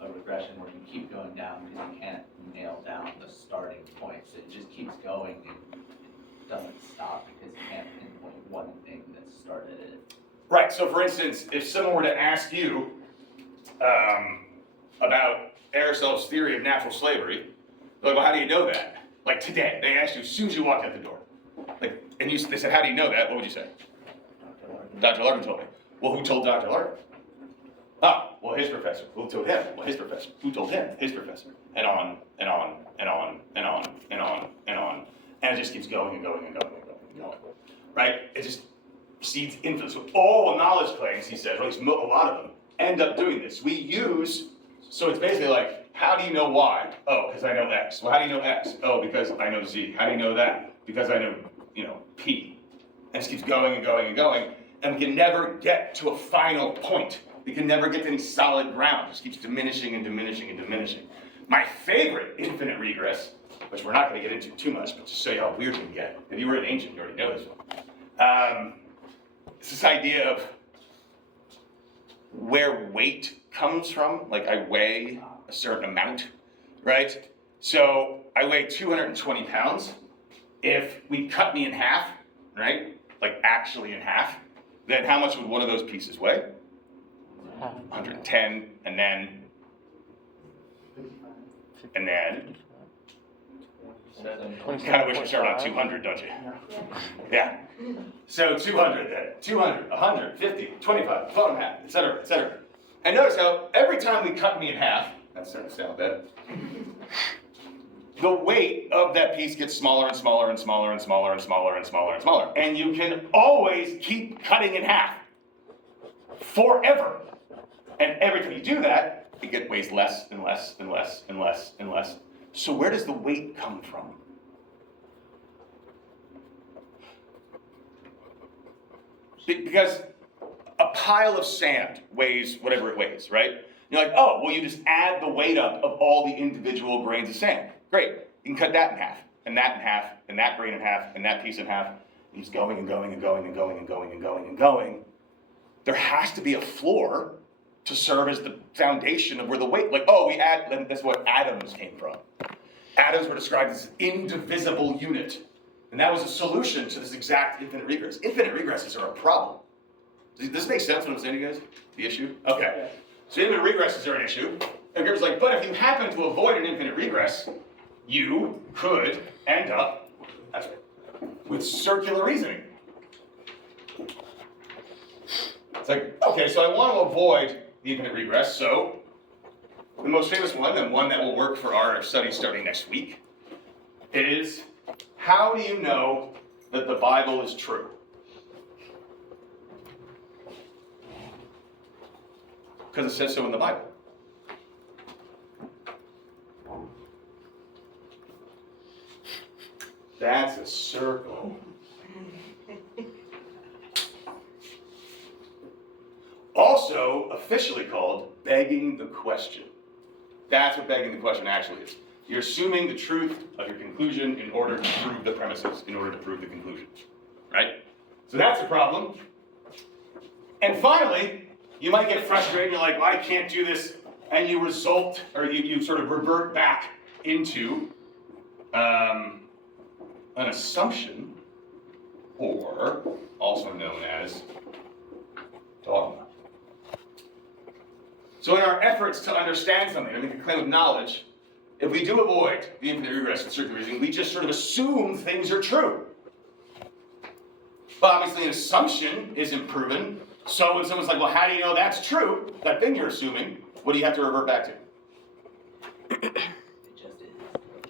a regression where you keep going down because you can't nail down the starting point. So it just keeps going and it doesn't stop because you can't pinpoint one thing that started it. Right, so for instance, if someone were to ask you about Aristotle's theory of natural slavery, they're like, well, how do you know that? Like today, they asked you as soon as you walked out the door. Like, and they said, how do you know that? What would you say? Dr. Larkin told me. Well, who told Dr. Larkin? Ah, well, his professor. Who told him? Well, his professor. Who told him? His professor. And on, and on, and on, and on, and on, and on. And it just keeps going and going and going and going and going. Right? It just seeds infinite. So all knowledge claims, he says, or at least a lot of them, end up doing this. We use, so it's basically like, how do you know Y? Oh, because I know X. Well, how do you know X? Oh, because I know Z. How do you know that? Because I know, P. And it just keeps going and going and going. And we can never get to a final point. We can never get to any solid ground. It just keeps diminishing and diminishing and diminishing. My favorite infinite regress, which we're not going to get into too much, but to show you how weird we can get. If you were an ancient, you already know this one. It's this idea of where weight comes from. Like I weigh a certain amount, right? So I weigh 220 pounds. If we cut me in half, right? Like actually in half, then how much would one of those pieces weigh? 110, and then, you kind of wish you started on 200, don't you? Yeah. So 200 then, 200, 100, 50, 25, 12 and a half, et cetera, et cetera. And notice how every time we cut me in half, that's starting to sound bad, the weight of that piece gets smaller and smaller and smaller and smaller and smaller and smaller and smaller. And you can always keep cutting in half forever. And every time you do that, it weighs less and less and less and less and less. So where does the weight come from? Because a pile of sand weighs whatever it weighs, right? You're like, oh, well, you just add the weight up of all the individual grains of sand. Great, you can cut that in half, and that in half, and that grain in half, and that piece in half. And he's going and going and going and going and going and going and going. There has to be a floor to serve as the foundation of where the weight, like, oh, that's what atoms came from. Atoms were described as an indivisible unit. And that was a solution to this exact infinite regress. Infinite regresses are a problem. Does this make sense what I'm saying to you guys? The issue? Okay. So infinite regresses are an issue. And Gerber's like, but if you happen to avoid an infinite regress, you could end up, that's right, with circular reasoning. It's like, okay, so I want to avoid the infinite regress, so the most famous one, and one that will work for our study starting next week, is how do you know that the Bible is true? Because it says so in the Bible. That's a circle. also officially called begging the question. That's what begging the question actually is. You're assuming the truth of your conclusion in order to prove the premises, in order to prove the conclusion, right? So that's a problem. And finally, you might get frustrated, you're like, well, I can't do this, and you result, or you sort of revert back into an assumption, or also known as dogma. So in our efforts to understand something, or make a claim of knowledge, if we do avoid the infinite regress and circular reasoning, we just sort of assume things are true. But obviously an assumption isn't proven, so when someone's like, well, how do you know that's true, that thing you're assuming, what do you have to revert back to?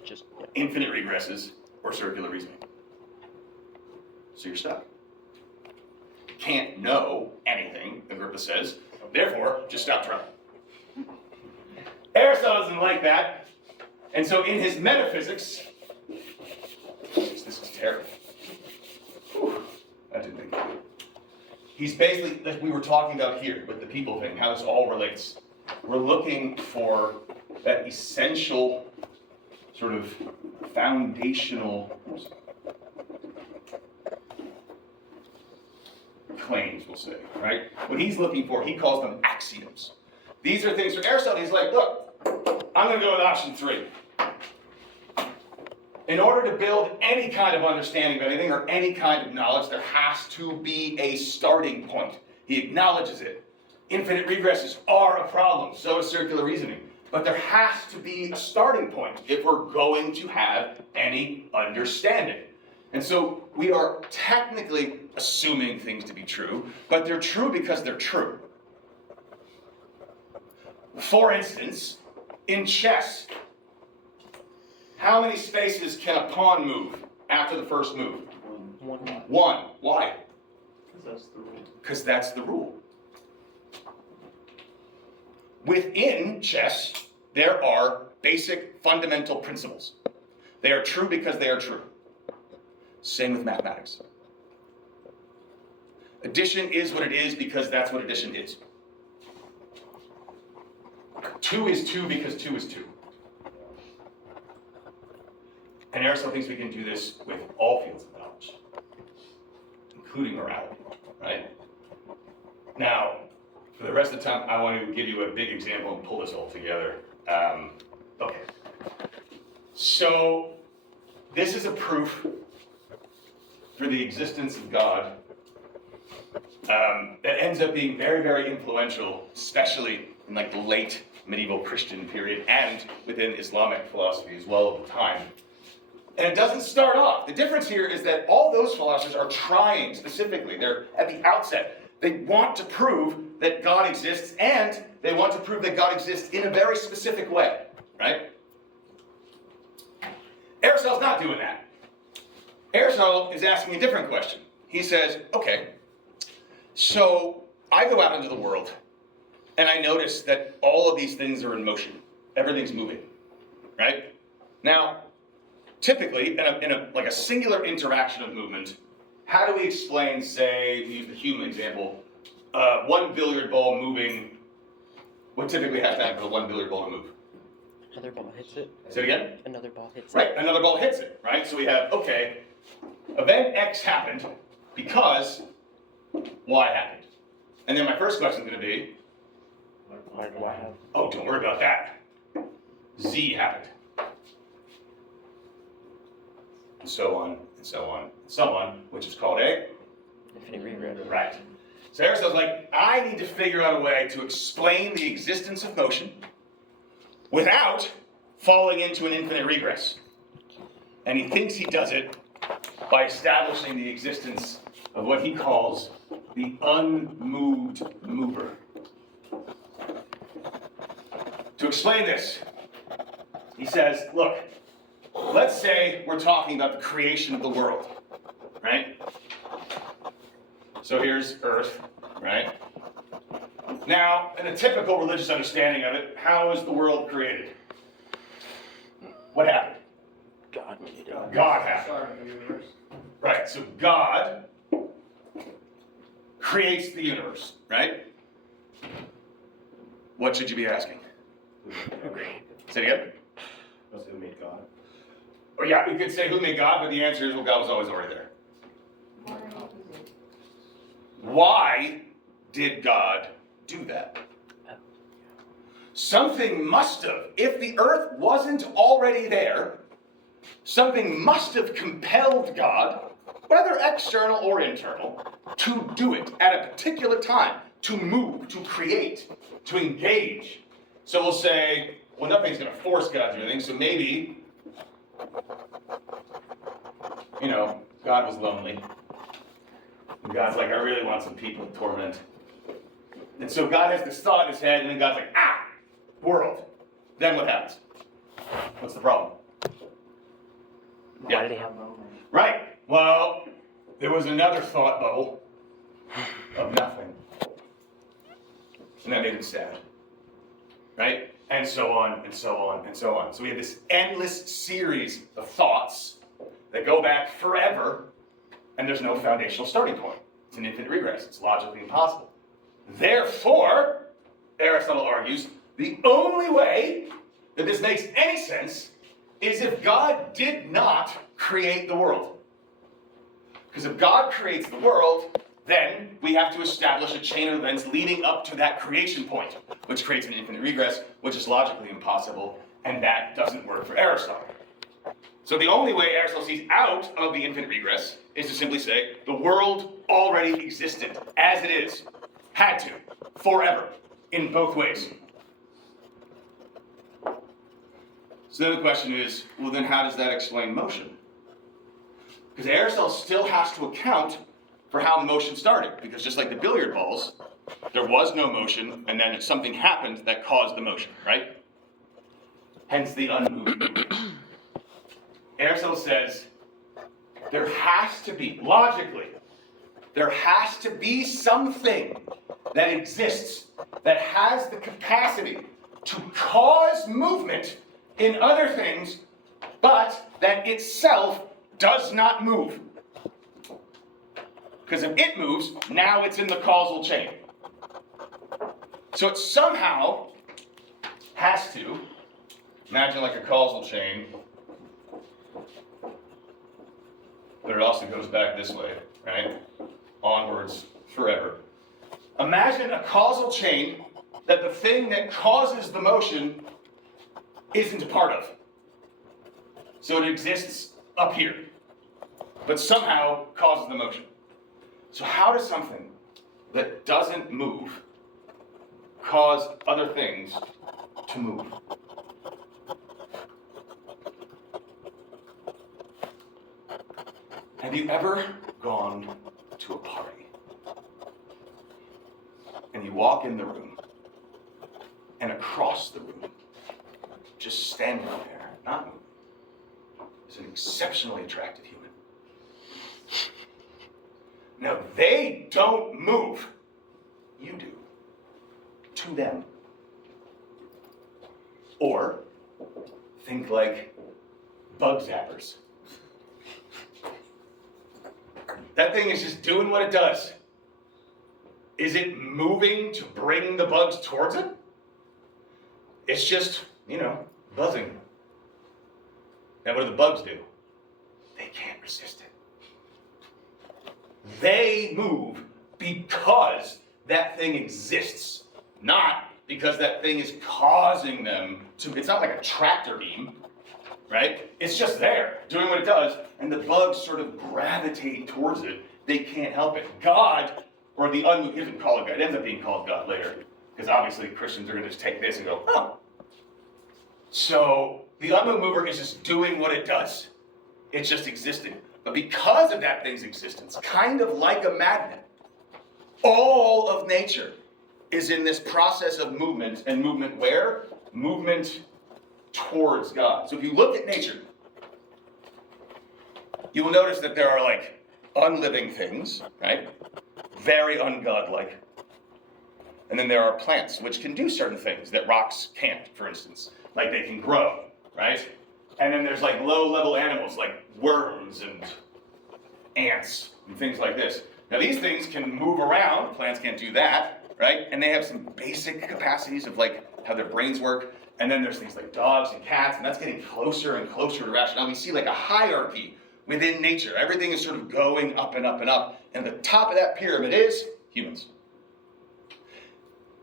Just Infinite regresses or circular reasoning. So you're stuck. Can't know anything, Agrippa says, therefore, just stop trying. Aristotle doesn't like that, and so in his metaphysics, this is terrible. Whew, that didn't make it good. He's basically, like we were talking about here with the people thing, how this all relates. We're looking for that essential, sort of foundational claims, we'll say, right? What he's looking for, he calls them axioms. These are things for Aristotle, he's like, look, I'm going to go with option 3. In order to build any kind of understanding of anything or any kind of knowledge, there has to be a starting point. He acknowledges it. Infinite regresses are a problem, so is circular reasoning. But there has to be a starting point if we're going to have any understanding. And so we are technically assuming things to be true, but they're true because they're true. For instance, in chess, how many spaces can a pawn move after the first move? One. Why? Because that's the rule. Within chess, there are basic fundamental principles. They are true because they are true. Same with mathematics. Addition is what it is because that's what addition is. 2 is 2 because 2 is 2. And Aristotle thinks we can do this with all fields of knowledge, including morality, right? Now, for the rest of the time, I want to give you a big example and pull this all together. Okay. So, this is a proof for the existence of God that ends up being very, very influential, especially in like the late medieval Christian period and within Islamic philosophy as well of the time. And it doesn't start off. The difference here is that all those philosophers are trying specifically, they're at the outset, they want to prove that God exists, and they want to prove that God exists in a very specific way, right? Aristotle's not doing that. Aristotle is asking a different question. He says, okay, so I go out into the world, and I notice that all of these things are in motion. Everything's moving, right? Now, typically, in a singular interaction of movement, how do we explain, say, we use the human example, one billiard ball moving, what typically has to happen for one billiard ball to move? Another ball hits it. Say it again? Another ball hits Right, it. another ball hits it, right? So we have, okay, event X happened because Y happened. And then my first question is going to be, Why do I have? oh, don't worry about that. Z happened. And so on, and so on, and so on, which is called a Infinite regress. right. So Aristotle's like, I need to figure out a way to explain the existence of motion without falling into an infinite regress. And he thinks he does it by establishing the existence of what he calls the unmoved mover. To explain this, he says, look, let's say we're talking about the creation of the world, right? So here's Earth, right? Now, in a typical religious understanding of it, how is the world created? What happened? God made it. God happened. Start of the universe. Right, so God creates the universe, right? What should you be asking? Say it again? That's who made God. Or yeah, we could say who made God, but the answer is, well, God was always already there. Why did God do that? Something must have, if the earth wasn't already there, something must have compelled God, whether external or internal, to do it at a particular time, to move, to create, to engage. So we'll say, well, nothing's going to force God to do anything, so maybe, God was lonely. And God's like, I really want some people to torment. And so God has this thought in his head, and then God's like, world. Then what happens? What's the problem? Why did he have Right. Well, there was another thought bubble of nothing. And that made him sad. Right? And so on, and so on, and so on. So we have this endless series of thoughts that go back forever, and there's no foundational starting point. It's an infinite regress. It's logically impossible. Therefore, Aristotle argues, the only way that this makes any sense is if God did not create the world. Because if God creates the world, then we have to establish a chain of events leading up to that creation point, which creates an infinite regress, which is logically impossible, and that doesn't work for Aristotle. So the only way Aristotle sees out of the infinite regress is to simply say the world already existed as it is, had to, forever, in both ways. So then the question is, well then how does that explain motion? Because Aristotle still has to account for how motion started, because just like the billiard balls, there was no motion, and then something happened that caused the motion, right? Hence the unmoved movement. Aristotle says there has to be, logically, there has to be something that exists that has the capacity to cause movement in other things, but that itself does not move. Because if it moves, now it's in the causal chain. So it somehow has to, imagine like a causal chain, but it also goes back this way, right? Onwards forever. Imagine a causal chain that the thing that causes the motion isn't a part of. So it exists up here, but somehow causes the motion. So how does something that doesn't move cause other things to move? Have you ever gone to a party and you walk in the room and across the room, just standing there, not moving, is an exceptionally attractive human? Now, they don't move. You do. To them. Or, think like bug zappers. That thing is just doing what it does. Is it moving to bring the bugs towards it? It's just, buzzing. And what do the bugs do? They can't resist it. They move because that thing exists, not because that thing is causing them to. It's not like a tractor beam, right? It's just there, doing what it does, and the bugs sort of gravitate towards it. They can't help it. God, or the unmoved, he doesn't call it God, it ends up being called God later, because obviously Christians are going to just take this and go, oh. So the unmoved mover is just doing what it does. It's just existing. But because of that thing's existence, kind of like a magnet, all of nature is in this process of movement, and movement where? Movement towards God. So if you look at nature, you will notice that there are like unliving things, right? Very ungodlike. And then there are plants which can do certain things that rocks can't, for instance. Like they can grow, right? And then there's like low-level animals like worms and ants and things like this. Now these things can move around, plants can't do that, right? And they have some basic capacities of like how their brains work. And then there's things like dogs and cats, and that's getting closer and closer to rationality. We see like a hierarchy within nature. Everything is sort of going up and up and up. And the top of that pyramid is humans.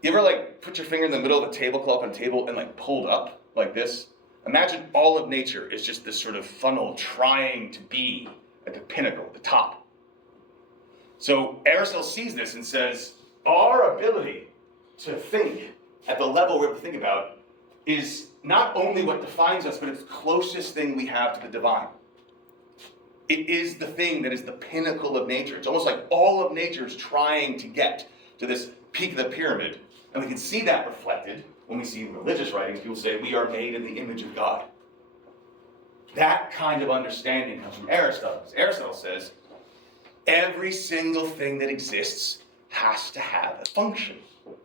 You ever like put your finger in the middle of a tablecloth on a table and like pulled up like this? Imagine all of nature is just this sort of funnel trying to be at the pinnacle, the top. So Aristotle sees this and says, our ability to think at the level we're able to think about is not only what defines us, but it's the closest thing we have to the divine. It is the thing that is the pinnacle of nature. It's almost like all of nature is trying to get to this peak of the pyramid. And we can see that reflected when we see religious writings. People say, we are made in the image of God. That kind of understanding comes from Aristotle. Aristotle says, every single thing that exists has to have a function.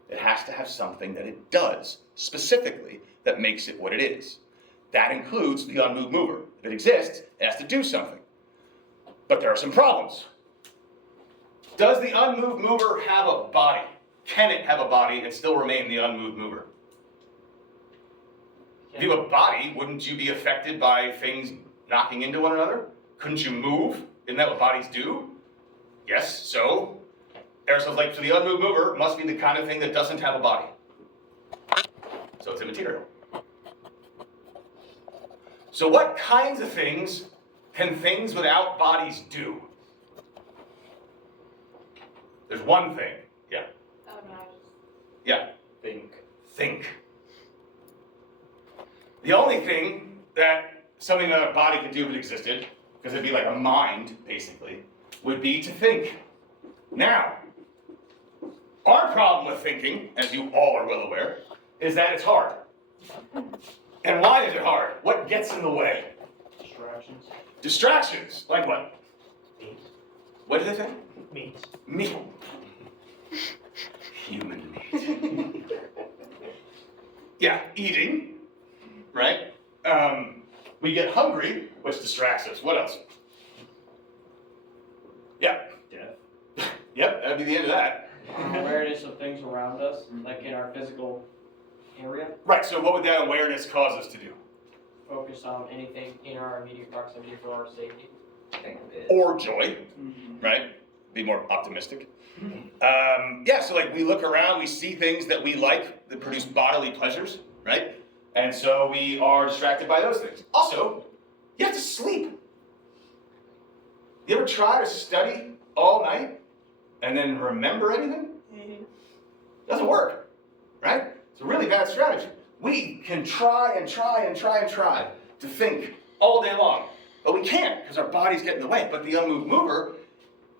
It has to have something that it does, specifically, that makes it what it is. That includes the unmoved mover. If it exists, it has to do something. But there are some problems. Does the unmoved mover have a body? Can it have a body and still remain the unmoved mover? If you have a body, wouldn't you be affected by things knocking into one another? Couldn't you move? Isn't that what bodies do? Yes, so Aristotle's like, so the unmoved mover must be the kind of thing that doesn't have a body. So it's immaterial. So what kinds of things can things without bodies do? There's one thing. Yeah. Oh, no, Yeah. Think. Think. The only thing that something that a body could do if it existed, because it'd be like a mind, basically, would be to think. Now, our problem with thinking, as you all are well aware, is that it's hard. And why is it hard? What gets in the way? Distractions. Distractions. Like what? Meat. What did they say? Meat. Meat. Human meat. Yeah, eating, right? We get hungry, which distracts us. What else? Yeah. Death. Yep, that'd be the end of that. Awareness of things around us, like in our physical area, Right, so what would that awareness cause us to do? focus on anything in our immediate proximity for our safety. Think of it. Or joy, right? Be more optimistic. Yeah, so like we look around, we see things that we like that produce bodily pleasures, right? And so we are distracted by those things. Also, you have to sleep. You ever try to study all night and then remember anything? Doesn't work, right? It's a really bad strategy. We can try and try and try and try to think all day long, but we can't because our bodies get in the way. But the unmoved mover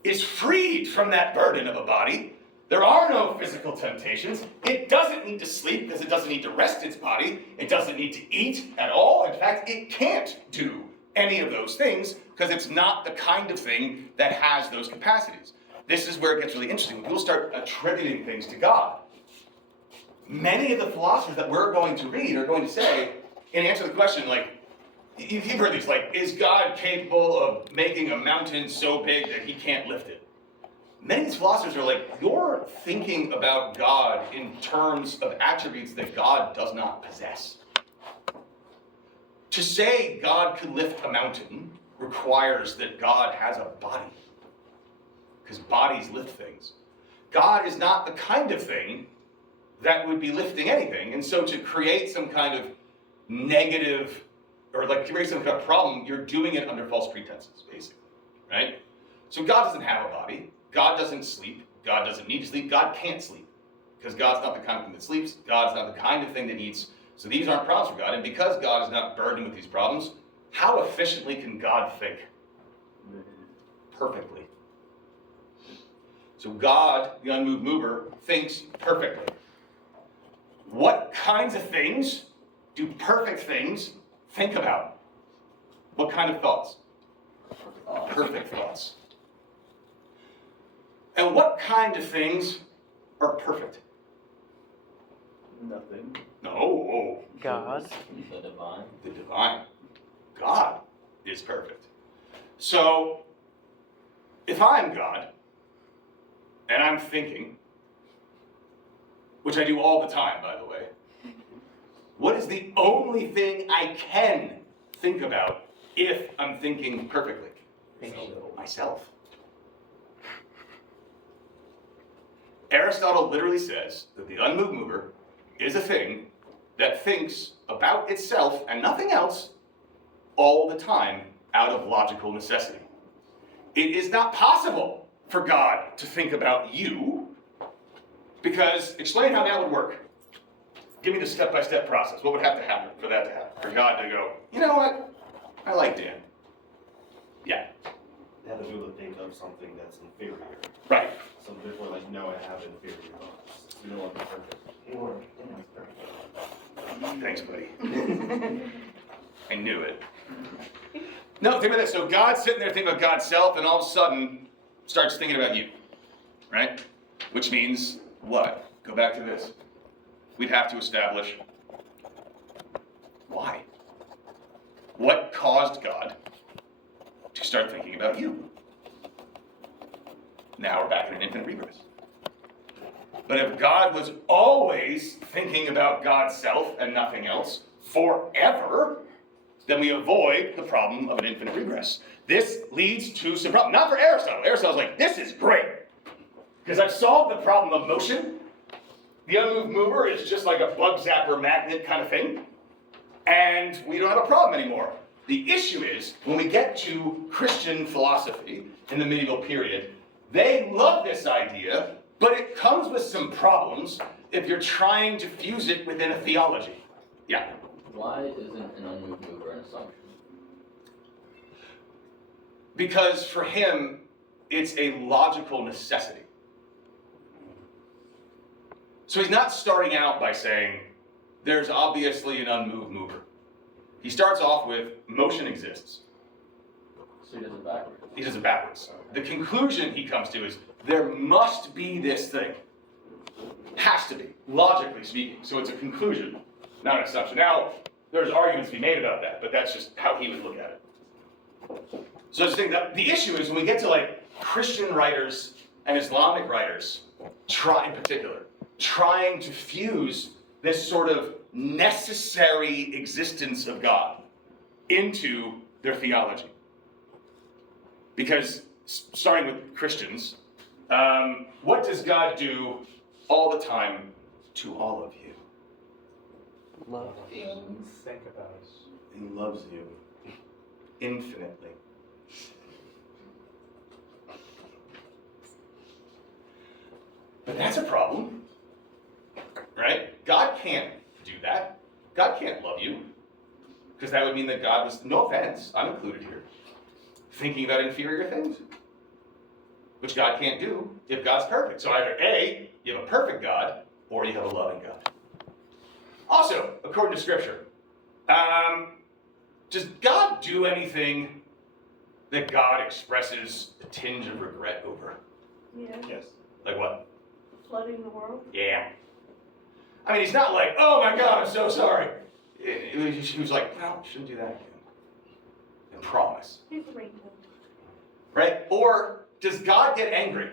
is freed from that burden of a body. There are no physical temptations. It doesn't need to sleep because it doesn't need to rest its body. It doesn't need to eat at all. In fact, it can't do any of those things because it's not the kind of thing that has those capacities. This is where it gets really interesting. When people start attributing things to God, many of the philosophers that we're going to read are going to say, in answer to the question, like, you've heard these, like, is God capable of making a mountain so big that he can't lift it? Many of these philosophers are like, you're thinking about God in terms of attributes that God does not possess. To say God could lift a mountain requires that God has a body, because bodies lift things. God is not the kind of thing that would be lifting anything, and so to create some kind of negative, or like create some kind of problem, you're doing it under false pretenses, basically, right? So God doesn't have a body. God doesn't sleep. God doesn't need to sleep. God can't sleep, because God's not the kind of thing that sleeps. God's not the kind of thing that eats. So these aren't problems for God, and because God is not burdened with these problems, how efficiently can God think? Perfectly. So God, the unmoved mover, thinks perfectly. What kinds of things do perfect things think about? What kind of thoughts? Perfect thoughts. And what kind of things are perfect? Nothing. No. God. The divine. The divine. God is perfect. So, if I'm God, and I'm thinking, which I do all the time, by the way, what is the only thing I can think about if I'm thinking perfectly? Myself. Aristotle literally says that the unmoved mover is a thing that thinks about itself and nothing else all the time out of logical necessity. It is not possible for God to think about you, because explain how that would work. Give me the step-by-step process. What would have to happen for that to happen? For God to go, you know what? I like Dan. Yeah. They have to be able to think of something that's inferior. Right. So therefore, like, no, I have inferior thoughts. You know, I'm perfect. Thanks, buddy. I knew it. No, think about this. So God's sitting there thinking about God's self, and all of a sudden starts thinking about you, right? Which means what? Go back to this. We'd have to establish why. What caused God to start thinking about you? Now we're back in an infinite regress. But if God was always thinking about God's self and nothing else forever, then we avoid the problem of an infinite regress. This leads to some problem. Not for Aristotle. Aristotle's like, this is great, because I've solved the problem of motion. The unmoved mover is just like a bug zapper magnet kind of thing, and we don't have a problem anymore. The issue is, when we get to Christian philosophy in the medieval period, they love this idea, but it comes with some problems if you're trying to fuse it within a theology. Yeah? Why isn't an unmoved mover an assumption? Because for him, it's a logical necessity. So he's not starting out by saying, there's obviously an unmoved mover. He starts off with, motion exists. So he does it backwards. He does it backwards. The conclusion he comes to is, there must be this thing. Has to be, logically speaking. So it's a conclusion, not an assumption. Now, there's arguments to be made about that, but that's just how he would look at it. So I just think that the issue is when we get to like Christian writers and Islamic writers, in particular, trying to fuse this sort of necessary existence of God into their theology. Because, starting with Christians, what does God do all the time to all of you? Love things. Think about us. He loves you infinitely. But that's a problem, right? God can't do that. God can't love you, because that would mean that God was, no offense, I'm included here, thinking about inferior things, which God can't do if God's perfect. So either A, you have a perfect God, or you have a loving God. Also, according to Scripture, does God do anything that God expresses a tinge of regret over? Yeah. Yes. Like what? Flooding the world. Yeah. I mean, he's not like, oh my God, I'm so sorry. He was like, no, shouldn't do that again. I promise. He's a rainbow. Right? Or does God get angry?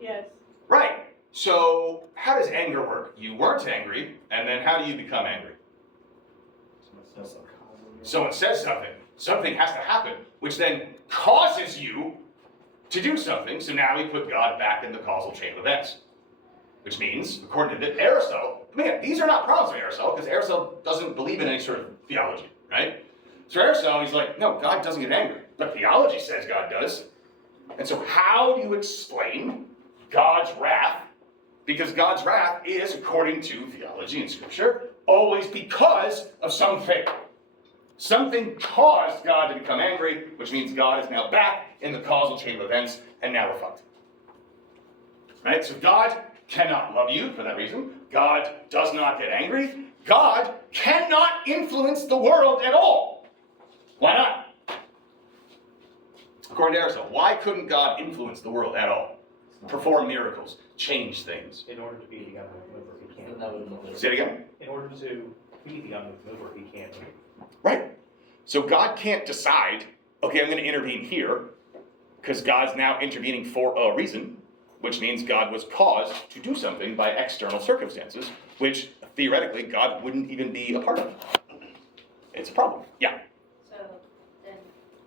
Yes. Right. So how does anger work? You weren't angry, and then how do you become angry? Someone says something. Something has to happen, which then causes you to do something. So now we put God back in the causal chain of events. Which means, according to Aristotle, man, these are not problems for Aristotle, because Aristotle doesn't believe in any sort of theology, right? So Aristotle, he's like, no, God doesn't get angry. But theology says God does. And so how do you explain God's wrath? Because God's wrath is, according to theology and Scripture, always because of something. Something caused God to become angry, which means God is now back in the causal chain of events, and now we're fucked. Right? So God cannot love you for that reason. God does not get angry. God cannot influence the world at all. Why not? According to Aristotle, why couldn't God influence the world at all? Perform miracles, change things. In order to be the unmoved mover, he can't. Say it again. In order to be the unmoved mover, he can't. Right. So God can't decide, okay, I'm going to intervene here, because God's now intervening for a reason, which means God was caused to do something by external circumstances, which theoretically God wouldn't even be a part of. It's a problem. Yeah. So then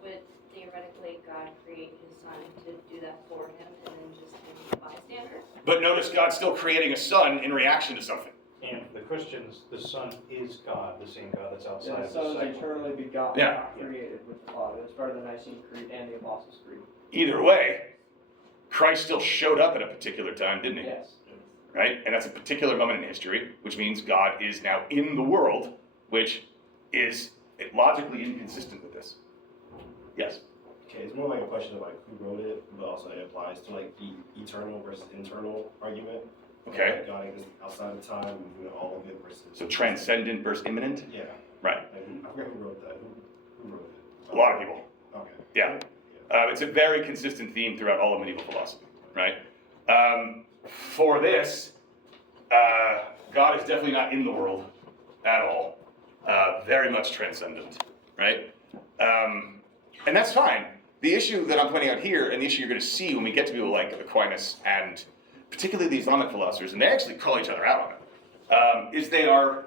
would theoretically God create his son to do that for him and then just be a bystander? But notice God's still creating a son in reaction to something. And for the Christians, the Son is God, the same God that's outside Yeah, the of the Son is cycle. eternally begotten, Yeah. not created with the Father. That's part of the Nicene Creed and the Apostles' Creed. Either way, Christ still showed up at a particular time, didn't he? Yes. Right? And that's a particular moment in history, which means God is now in the world, which is logically inconsistent with this. Yes? Okay, it's more like a question of like who wrote it, but also it applies to like the eternal versus internal argument. Okay. Like God exists outside of time, and doing all of it versus. So transcendent versus immanent? Yeah. Right. Like, I forget who wrote that. Who wrote it? A lot of people. Okay. Yeah. It's a very consistent theme throughout all of medieval philosophy, right? For this, God is definitely not in the world at all. Very much transcendent, right? And that's fine. The issue that I'm pointing out here, and the issue you're going to see when we get to people like Aquinas and particularly the Islamic philosophers, and they actually call each other out on it, is they are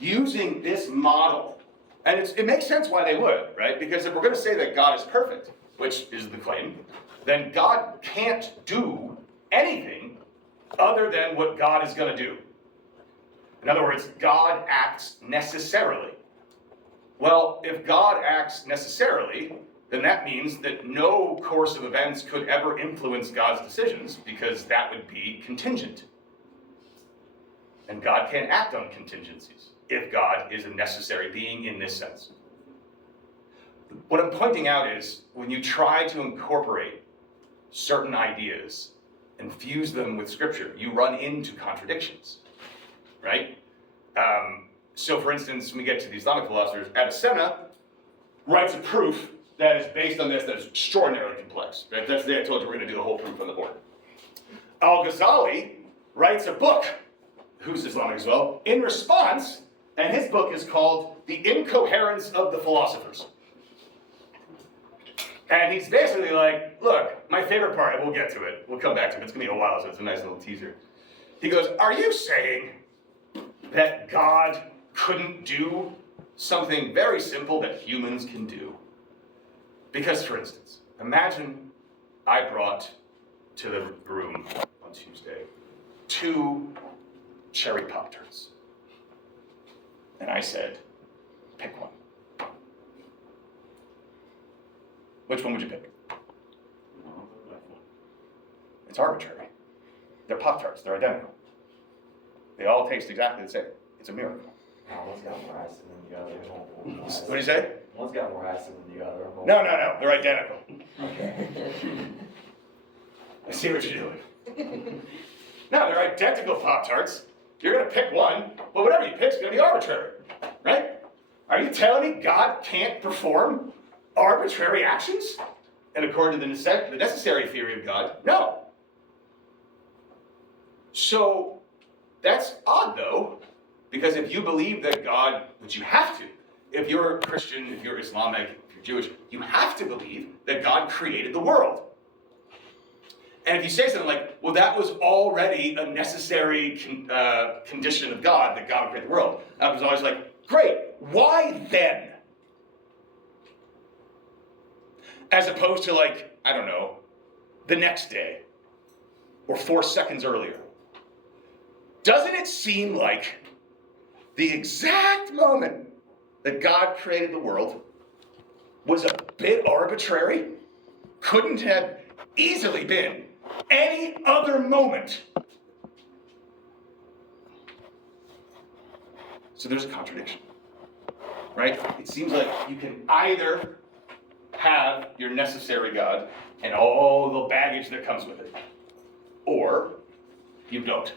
using this model. And it makes sense why they would, right? Because if we're going to say that God is perfect, which is the claim, then God can't do anything other than what God is going to do. In other words, God acts necessarily. Well, if God acts necessarily, then that means that no course of events could ever influence God's decisions, because that would be contingent. And God can't act on contingencies if God is a necessary being in this sense. What I'm pointing out is, when you try to incorporate certain ideas and fuse them with Scripture, you run into contradictions, right? So for instance, when we get to the Islamic philosophers, Avicenna writes a proof that is based on this that is extraordinarily complex. Right? That's the day I told you we're going to do the whole proof on the board. Al-Ghazali writes a book, who's Islamic as well, in response, and his book is called The Incoherence of the Philosophers. And he's basically like, look, my favorite part, and we'll get to it, we'll come back to it, it's going to be a while, so it's a nice little teaser. He goes, are you saying that God couldn't do something very simple that humans can do? Because, for instance, imagine I brought to the room on Tuesday 2 cherry Pop-Tarts. And I said, pick one. Which one would you pick? It's arbitrary. They're Pop-Tarts, they're identical. They all taste exactly the same. It's a miracle. One's got more icing than the other. What do you say? One's got more icing than the other. No, they're identical. Okay. I see what you're doing. No, they're identical Pop-Tarts. You're gonna pick one, but whatever you pick's gonna be arbitrary, right? Are you telling me God can't perform arbitrary actions? And according to the necessary theory of God, no. So, that's odd though, because if you believe that God, which you have to, if you're Christian, if you're Islamic, if you're Jewish, you have to believe that God created the world. And if you say something like, well, that was already a necessary condition of God, that God would create the world, I was always like, great, why then? As opposed to like, I don't know, the next day, or 4 seconds earlier. Doesn't it seem like the exact moment that God created the world was a bit arbitrary? Couldn't have easily been any other moment. So there's a contradiction, right? It seems like you can either have your necessary God and all the baggage that comes with it, or you don't.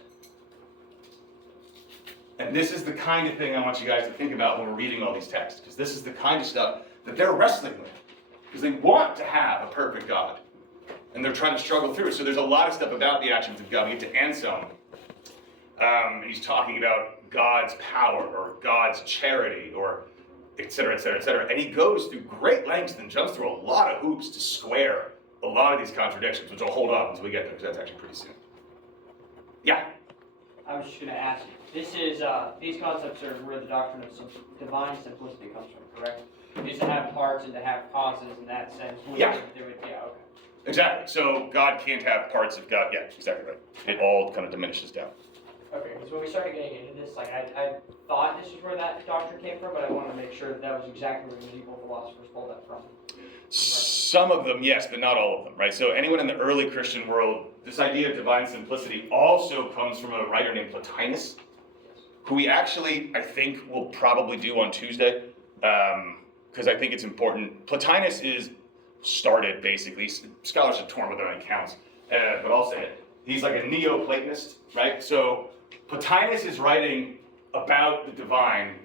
And this is the kind of thing I want you guys to think about when we're reading all these texts, because this is the kind of stuff that they're wrestling with, because they want to have a perfect God, and they're trying to struggle through it. So there's a lot of stuff about the actions of God. We get to Anselm. He's talking about God's power, or God's charity, or et cetera, et cetera, et cetera. And he goes through great lengths and jumps through a lot of hoops to square a lot of these contradictions, which I'll hold off until we get there, because that's actually pretty soon. Yeah? I was just gonna ask, this is, these concepts are where the doctrine of divine simplicity comes from, correct? It is to have parts and to have causes in that sense. Yeah. Okay. Exactly. So God can't have parts of God. Yeah, exactly right. It all kind of diminishes down. Okay, because when we started getting into this, like, I thought this is where that doctrine came from, but I wanted to make sure that was exactly where the medieval philosophers pulled that from. Some of them, yes, but not all of them, right? So anyone in the early Christian world, this idea of divine simplicity also comes from a writer named Plotinus, who we actually, I think, will probably do on Tuesday, because I think it's important. Plotinus started, basically, scholars are torn whether it counts, but I'll say it. He's like a Neoplatonist, right? So Plotinus is writing about the divine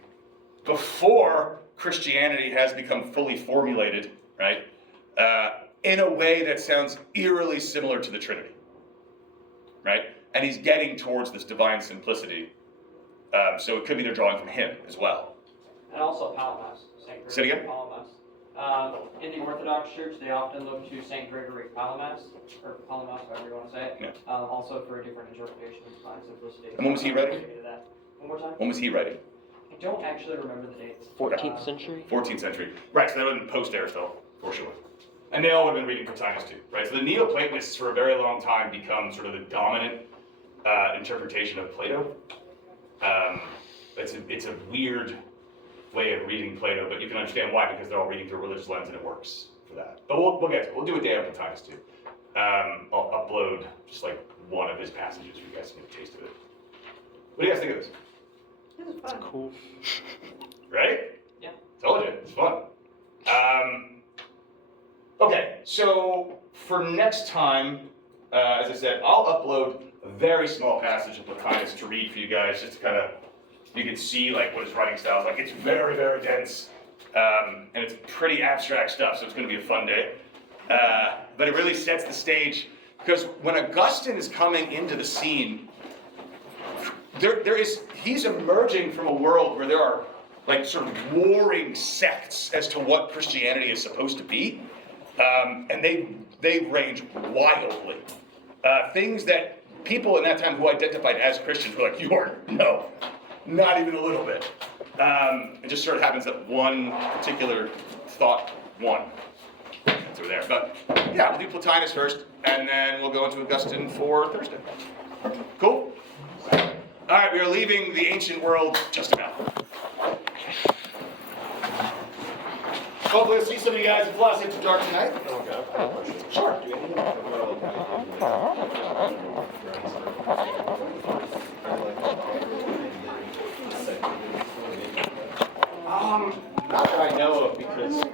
before Christianity has become fully formulated, right? In a way that sounds eerily similar to the Trinity, right? And he's getting towards this divine simplicity. So it could be they're drawing from him as well. And also Palamas, St. Gregory. Say it again? Palamas. In the Orthodox Church, they often look to St. Gregory Palamas, or Palamas, however you want to say it, Yeah. also for a different interpretation of divine simplicity. And when was he writing? One more time? When was he writing? I don't actually remember the dates. 14th century? 14th century. Right, so that would have been post-Aristotle, for sure. And they all would have been reading Plotinus too, right? So the Neoplatonists for a very long time become sort of the dominant interpretation of Plato. It's a weird way of reading Plato, but you can understand why, because they're all reading through a religious lens and it works for that. But we'll get to it. We'll do a day on Plotinus too. I'll upload just like one of his passages for you guys to get a taste of it. What do you guys think of this? This is fun. Cool. Right? Yeah. Told you, it's fun. Okay, so for next time, as I said, I'll upload a very small passage of Plotinus to read for you guys, just to kind of, you can see like what his writing style is like. It's very, very dense, and it's pretty abstract stuff, so it's going to be a fun day. But it really sets the stage, because when Augustine is coming into the scene, he's emerging from a world where there are like sort of warring sects as to what Christianity is supposed to be, and they range wildly. Things that people in that time who identified as Christians were like, you are, no, not even a little bit. It just sort of happens that one particular thought won. So we're there. But yeah, we'll do Plotinus first, and then we'll go into Augustine for Thursday. Cool? All right, we are leaving the ancient world just about. Hopefully we'll see some of you guys at Philosophy After Dark tonight. Okay, I've got a question. Sure. Do any of them talk about Not that I know of, because